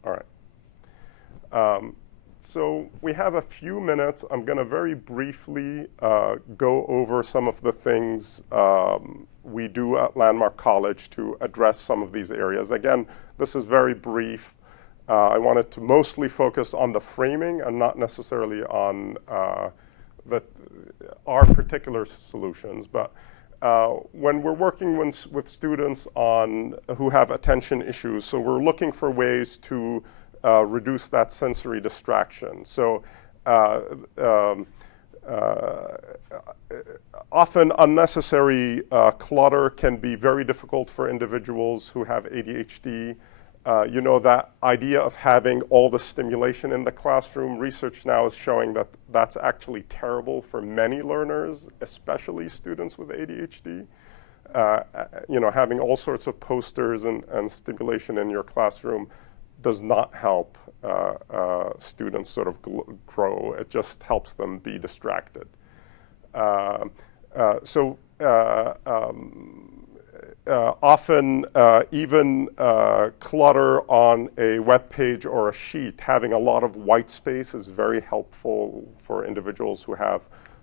All right. So we have a few minutes. I'm going to very briefly go over some of the things we do at Landmark College to address some of these areas. Again, this is very brief. I wanted to mostly focus on the framing and not necessarily on our particular solutions. But when we're working with students who have attention issues, so we're looking for ways to reduce that sensory distraction. So often unnecessary clutter can be very difficult for individuals who have ADHD. That idea of having all the stimulation in the classroom, research now is showing that that's actually terrible for many learners, especially students with ADHD. Having all sorts of posters and stimulation in your classroom does not help students sort of grow. It just helps them be distracted. Often even clutter on a web page or a sheet, having a lot of white space is very helpful for individuals who have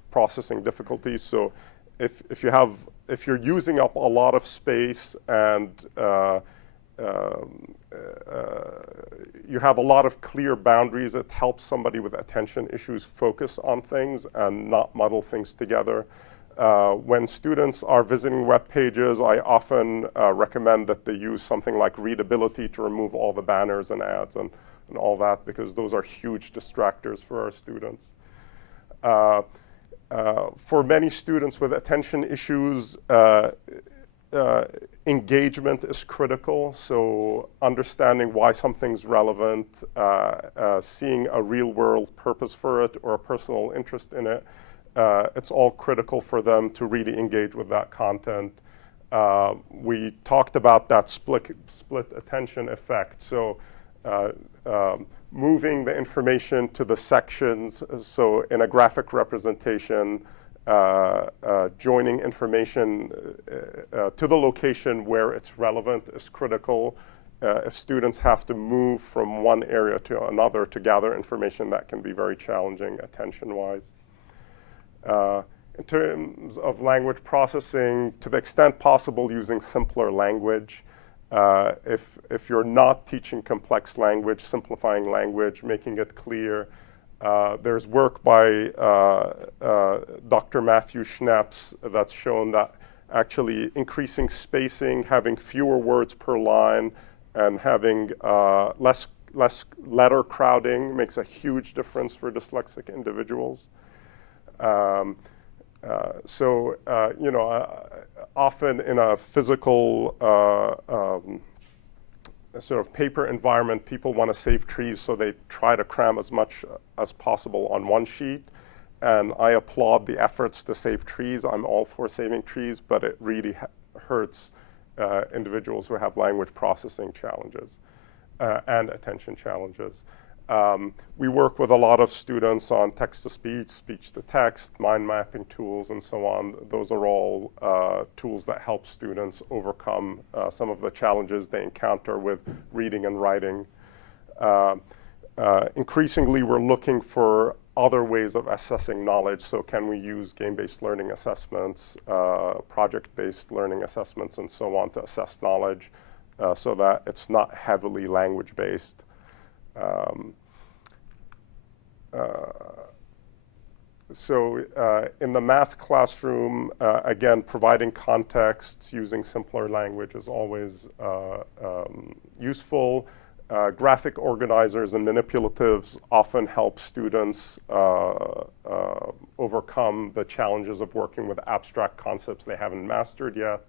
processing difficulties. So if you're using up a lot of space and you have a lot of clear boundaries, it helps somebody with attention issues focus on things and not muddle things together. When students are visiting web pages, I often recommend that they use something like readability to remove all the banners and ads and all that, because those are huge distractors for our students. For many students with attention issues, engagement is critical. So understanding why something's relevant, seeing a real world purpose for it or a personal interest in it, it's all critical for them to really engage with that content. We talked about that split attention effect. So moving the information to the sections, so in a graphic representation, joining information to the location where it's relevant is critical. If students have to move from one area to another to gather information, that can be very challenging attention-wise. In terms of language processing, to the extent possible, using simpler language. If you're not teaching complex language, simplifying language, making it clear. There's work by Dr. Matthew Schnaps that's shown that actually increasing spacing, having fewer words per line, and having less letter crowding makes a huge difference for dyslexic individuals. Often in a physical sort of paper environment, people want to save trees, so they try to cram as much as possible on one sheet. And I applaud the efforts to save trees. I'm all for saving trees, but it really hurts individuals who have language processing challenges and attention challenges. We work with a lot of students on text-to-speech, speech-to-text, mind mapping tools, and so on. Those are all tools that help students overcome some of the challenges they encounter with reading and writing. Increasingly, we're looking for other ways of assessing knowledge. So can we use game-based learning assessments, project-based learning assessments, and so on to assess knowledge so that it's not heavily language-based. in the math classroom, again, providing context using simpler language is always useful. Graphic organizers and manipulatives often help students overcome the challenges of working with abstract concepts they haven't mastered yet.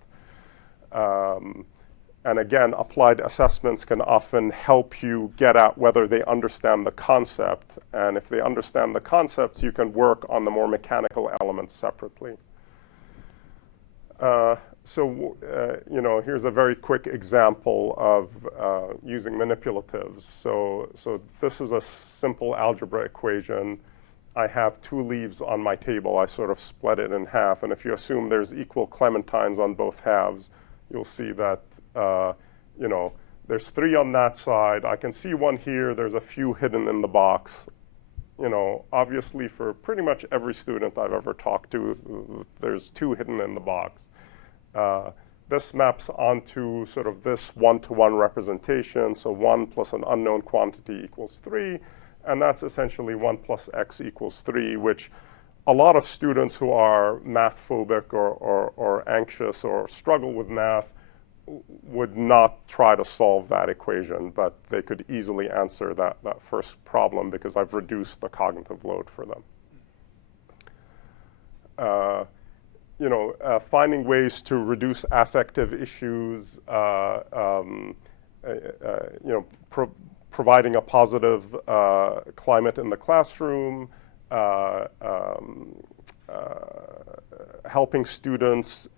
And again, applied assessments can often help you get at whether they understand the concept. And if they understand the concepts, you can work on the more mechanical elements separately. Here's a very quick example of using manipulatives. So this is a simple algebra equation. I have 2 leaves on my table. I sort of split it in half. And if you assume there's equal clementines on both halves, you'll see that there's 3 on that side. I can see 1 here. There's a few hidden in the box. Obviously for pretty much every student I've ever talked to, there's 2 hidden in the box. This maps onto sort of this 1-to-1 representation. So 1 plus an unknown quantity equals 3. And that's essentially 1 plus x equals 3, which a lot of students who are math phobic or anxious or struggle with math would not try to solve that equation, but they could easily answer that first problem because I've reduced the cognitive load for them. Finding ways to reduce affective issues, providing a positive climate in the classroom, helping students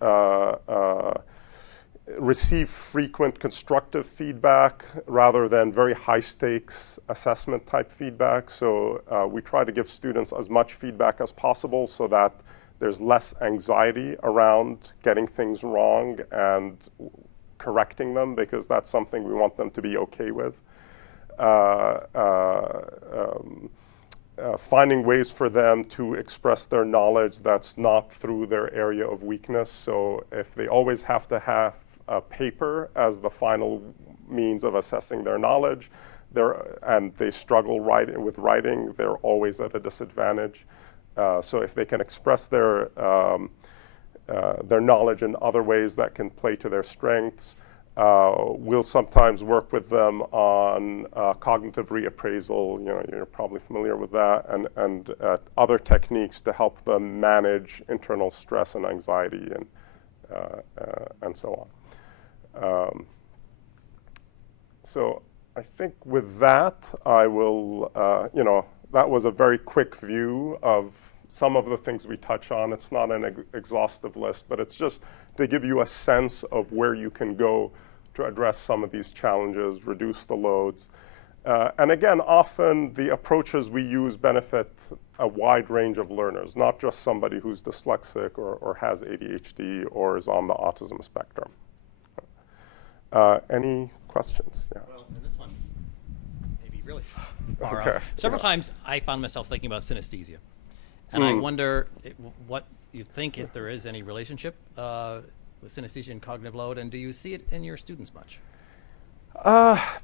receive frequent constructive feedback rather than very high stakes assessment type feedback. So we try to give students as much feedback as possible so that there's less anxiety around getting things wrong and correcting them, because that's something we want them to be okay with. Finding ways for them to express their knowledge that's not through their area of weakness. So if they always have to have a paper as the final means of assessing their knowledge, and they struggle with writing, they're always at a disadvantage. So if they can express their knowledge in other ways that can play to their strengths, we'll sometimes work with them on cognitive reappraisal. You're probably familiar with that, and other techniques to help them manage internal stress and anxiety and so on. So I think with that, I will, that was a very quick view of some of the things we touch on. It's not an exhaustive list, but it's just to give you a sense of where you can go to address some of these challenges, reduce the loads. And again, often the approaches we use benefit a wide range of learners, not just somebody who's dyslexic or has ADHD or is on the autism spectrum. Any questions? Yeah. Well, and this one may be really far out. Several times I found myself thinking about synesthesia. And I wonder what you think, if there is any relationship with synesthesia and cognitive load, and do you see it in your students much?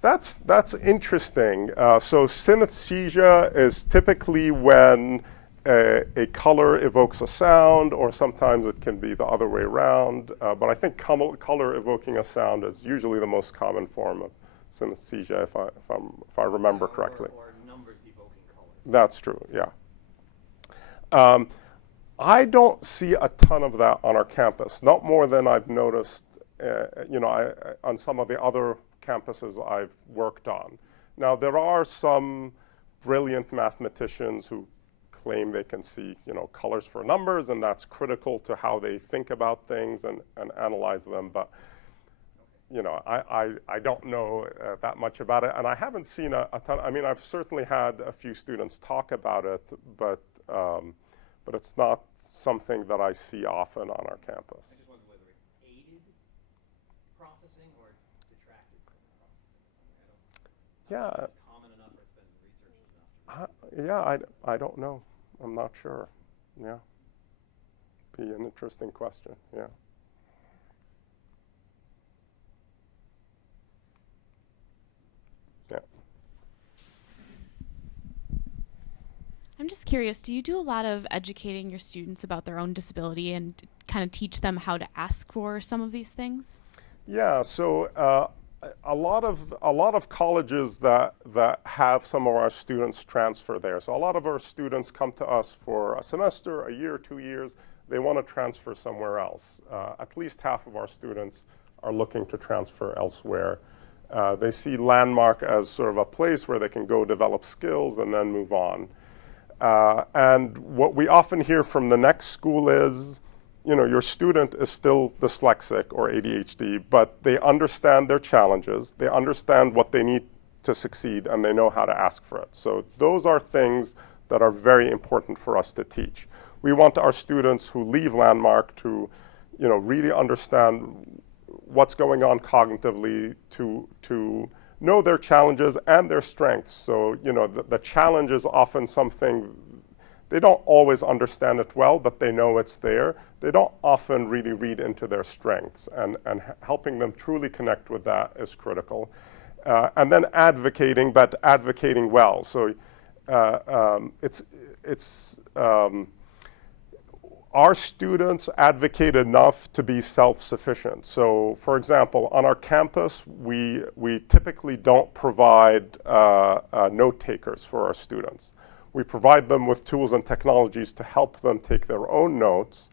That's interesting. So synesthesia is typically when a color evokes a sound, or sometimes it can be the other way around. But I think color evoking a sound is usually the most common form of synesthesia, if I remember correctly. Or numbers evoking colors. That's true. Yeah. I don't see a ton of that on our campus. Not more than I've noticed, on some of the other campuses I've worked on. Now, there are some brilliant mathematicians who claim they can see, colors for numbers, and that's critical to how they think about things and analyze them. But, I don't know that much about it, and I haven't seen a ton. I mean, I've certainly had a few students talk about it, but it's not something that I see often on our campus. I just wondered whether it aided processing or detracted from processing. Yeah. It's common enough, or it's been researched enough. Yeah, I don't know. I'm not sure. Yeah. Be an interesting question. Yeah. Yeah. I'm just curious, do you do a lot of educating your students about their own disability and kind of teach them how to ask for some of these things? Yeah, so a lot of colleges that have some of our students transfer there. So a lot of our students come to us for a semester, a year, 2 years. They want to transfer somewhere else. At least half of our students are looking to transfer elsewhere. They see Landmark as sort of a place where they can go develop skills and then move on. And what we often hear from the next school is, your student is still dyslexic or ADHD, but they understand their challenges, they understand what they need to succeed, and they know how to ask for it. So those are things that are very important for us to teach. We want our students who leave Landmark to, really understand what's going on cognitively, to know their challenges and their strengths. So, the challenge is often something, they don't always understand it well, but they know it's there. They don't often really read into their strengths, and helping them truly connect with that is critical. And then advocating, but advocating well. So our students advocate enough to be self-sufficient. So, for example, on our campus, we typically don't provide note takers for our students. We provide them with tools and technologies to help them take their own notes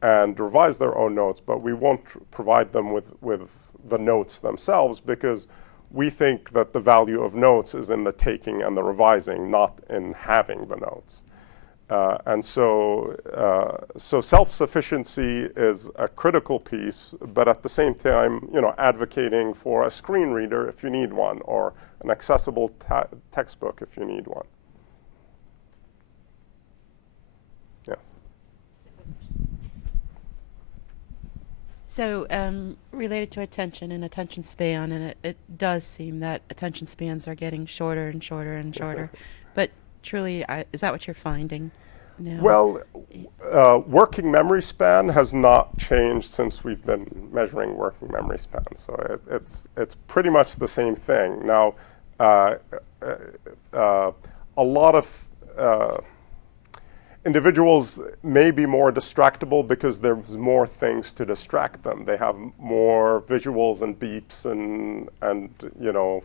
and revise their own notes, but we won't provide them with the notes themselves, because we think that the value of notes is in the taking and the revising, not in having the notes. And so self-sufficiency is a critical piece, but at the same time, advocating for a screen reader if you need one, or an accessible textbook if you need one. Yeah. So related to attention and attention span, and it does seem that attention spans are getting shorter and shorter and shorter. But truly, is that what you're finding now? Well, working memory span has not changed since we've been measuring working memory span. So it's pretty much the same thing. Now, a lot of individuals may be more distractible because there's more things to distract them. They have more visuals and beeps and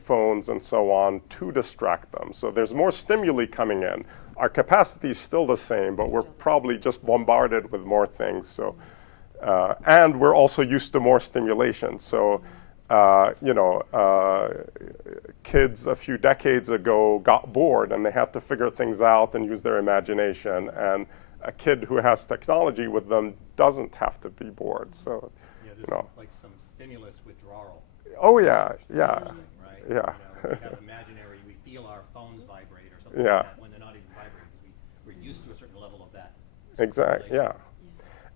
phones and so on to distract them. So there's more stimuli coming in. Our capacity is still the same, but we're probably just bombarded with more things. So, and we're also used to more stimulation. So, kids a few decades ago got bored and they had to figure things out and use their imagination. And a kid who has technology with them doesn't have to be bored. So, there's like some stimulus withdrawal. Oh yeah, yeah, right? yeah. We have imaginary, we feel our phones vibrate or something Yeah. like that when they're not even vibrating, because we're used to a certain level of that. Exactly, yeah.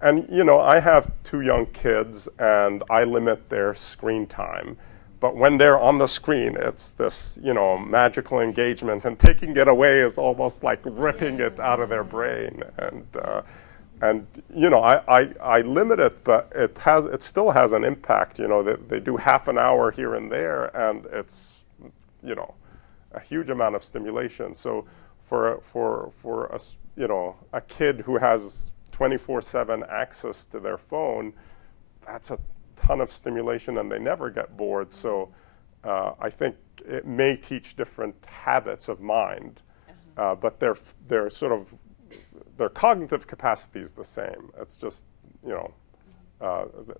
And I have 2 young kids, and I limit their screen time. But when they're on the screen, it's this, magical engagement, and taking it away is almost like ripping it out of their brain. And I limit it, but it still has an impact. They do half an hour here and there, and it's, a huge amount of stimulation. So for a kid who has 24/7 access to their phone, that's a ton of stimulation, and they never get bored. So I think it may teach different habits of mind, but their cognitive capacity is the same. It's just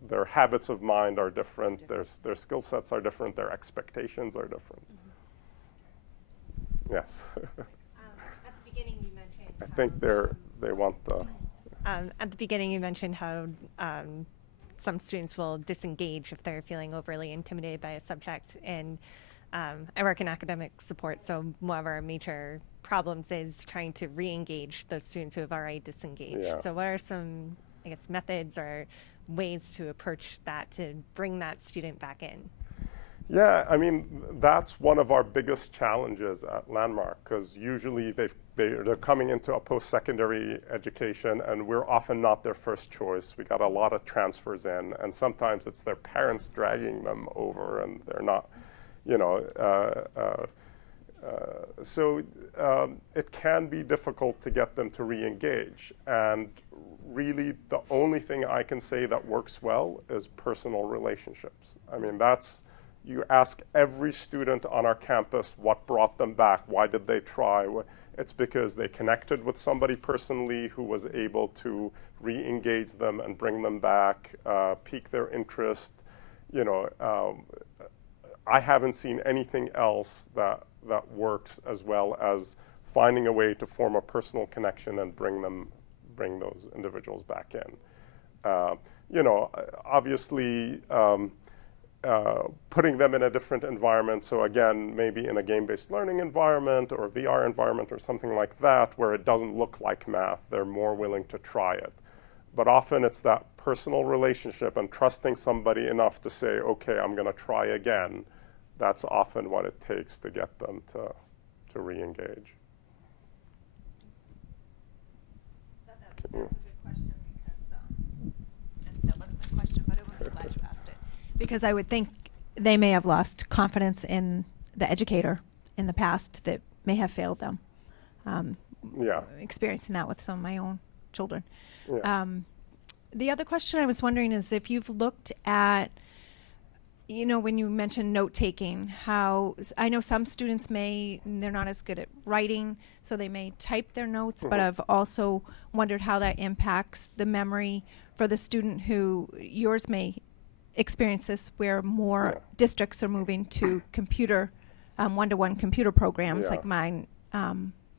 their habits of mind are different. Their skill sets are different. Their expectations are different. Yes. At the beginning, you mentioned. I think they want the. At the beginning, you mentioned how some students will disengage if they're feeling overly intimidated by a subject. And I work in academic support, so one of our major problems is trying to re-engage those students who have already disengaged. Yeah. So what are some, methods or ways to approach that to bring that student back in? Yeah, that's one of our biggest challenges at Landmark, because usually they're coming into a post-secondary education, and we're often not their first choice. We got a lot of transfers in, and sometimes it's their parents dragging them over, and they're not, It can be difficult to get them to re-engage. And really, the only thing I can say that works well is personal relationships. I mean, you ask every student on our campus what brought them back, why did they try? It's because they connected with somebody personally who was able to re-engage them and bring them back, pique their interest. You know, I haven't seen anything else that works as well as finding a way to form a personal connection and bring those individuals back in. You know, obviously, putting them in a different environment. So again, maybe in a game-based learning environment or a VR environment or something like that, where it doesn't look like math, they're more willing to try it. But often it's that personal relationship and trusting somebody enough to say, okay, I'm going to try again. That's often what it takes to get them to re-engage. That's a good question because, and that wasn't my question, but it was glad you asked it. Because I would think they may have lost confidence in the educator in the past that may have failed them. Yeah. Experiencing that with some of my own children. Yeah. The other question I was wondering is if you've looked at, you know, when you mentioned note-taking, how I know some students they're not as good at writing, so they may type their notes, but I've also wondered how that impacts the memory for the student who yours may experience this, where more districts are moving to computer, one-to-one computer programs like mine.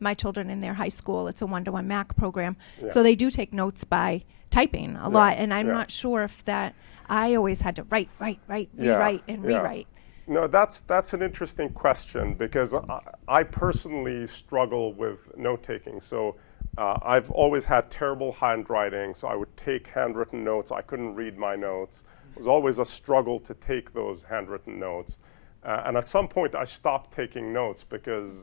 My children in their high school, it's a one-to-one Mac program. Yeah. So they do take notes by typing a lot, and I'm not sure if that, I always had to write, rewrite, and rewrite. No, that's an interesting question because I personally struggle with note-taking. So I've always had terrible handwriting, so I would take handwritten notes. I couldn't read my notes. It was always a struggle to take those handwritten notes. And at some point, I stopped taking notes because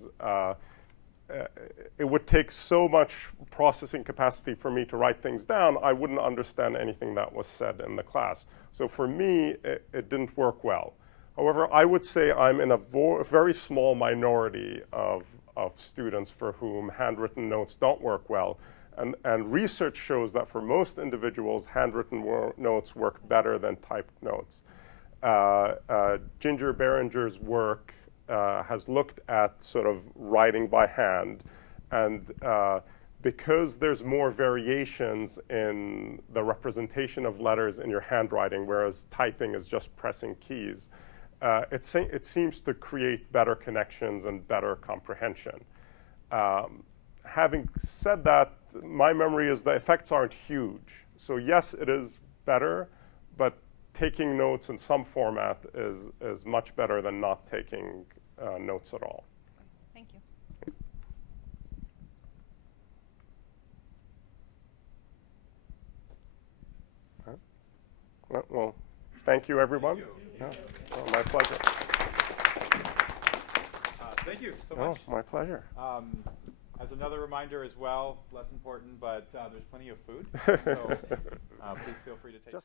it would take so much processing capacity for me to write things down, I wouldn't understand anything that was said in the class. So for me, it didn't work well. However, I would say I'm in a very small minority of students for whom handwritten notes don't work well. And research shows that for most individuals, handwritten notes work better than typed notes. Ginger Behringer's work has looked at sort of writing by hand, and because there's more variations in the representation of letters in your handwriting, whereas typing is just pressing keys, it seems to create better connections and better comprehension. Having said that, my memory is the effects aren't huge. So yes, it is better, but taking notes in some format is much better than not taking notes at all. Thank you. Well, thank you, everyone. Thank you. Yeah. Oh, my pleasure. Thank you so much. Oh, my pleasure. As another reminder as well, less important, but there's plenty of food. So please feel free to take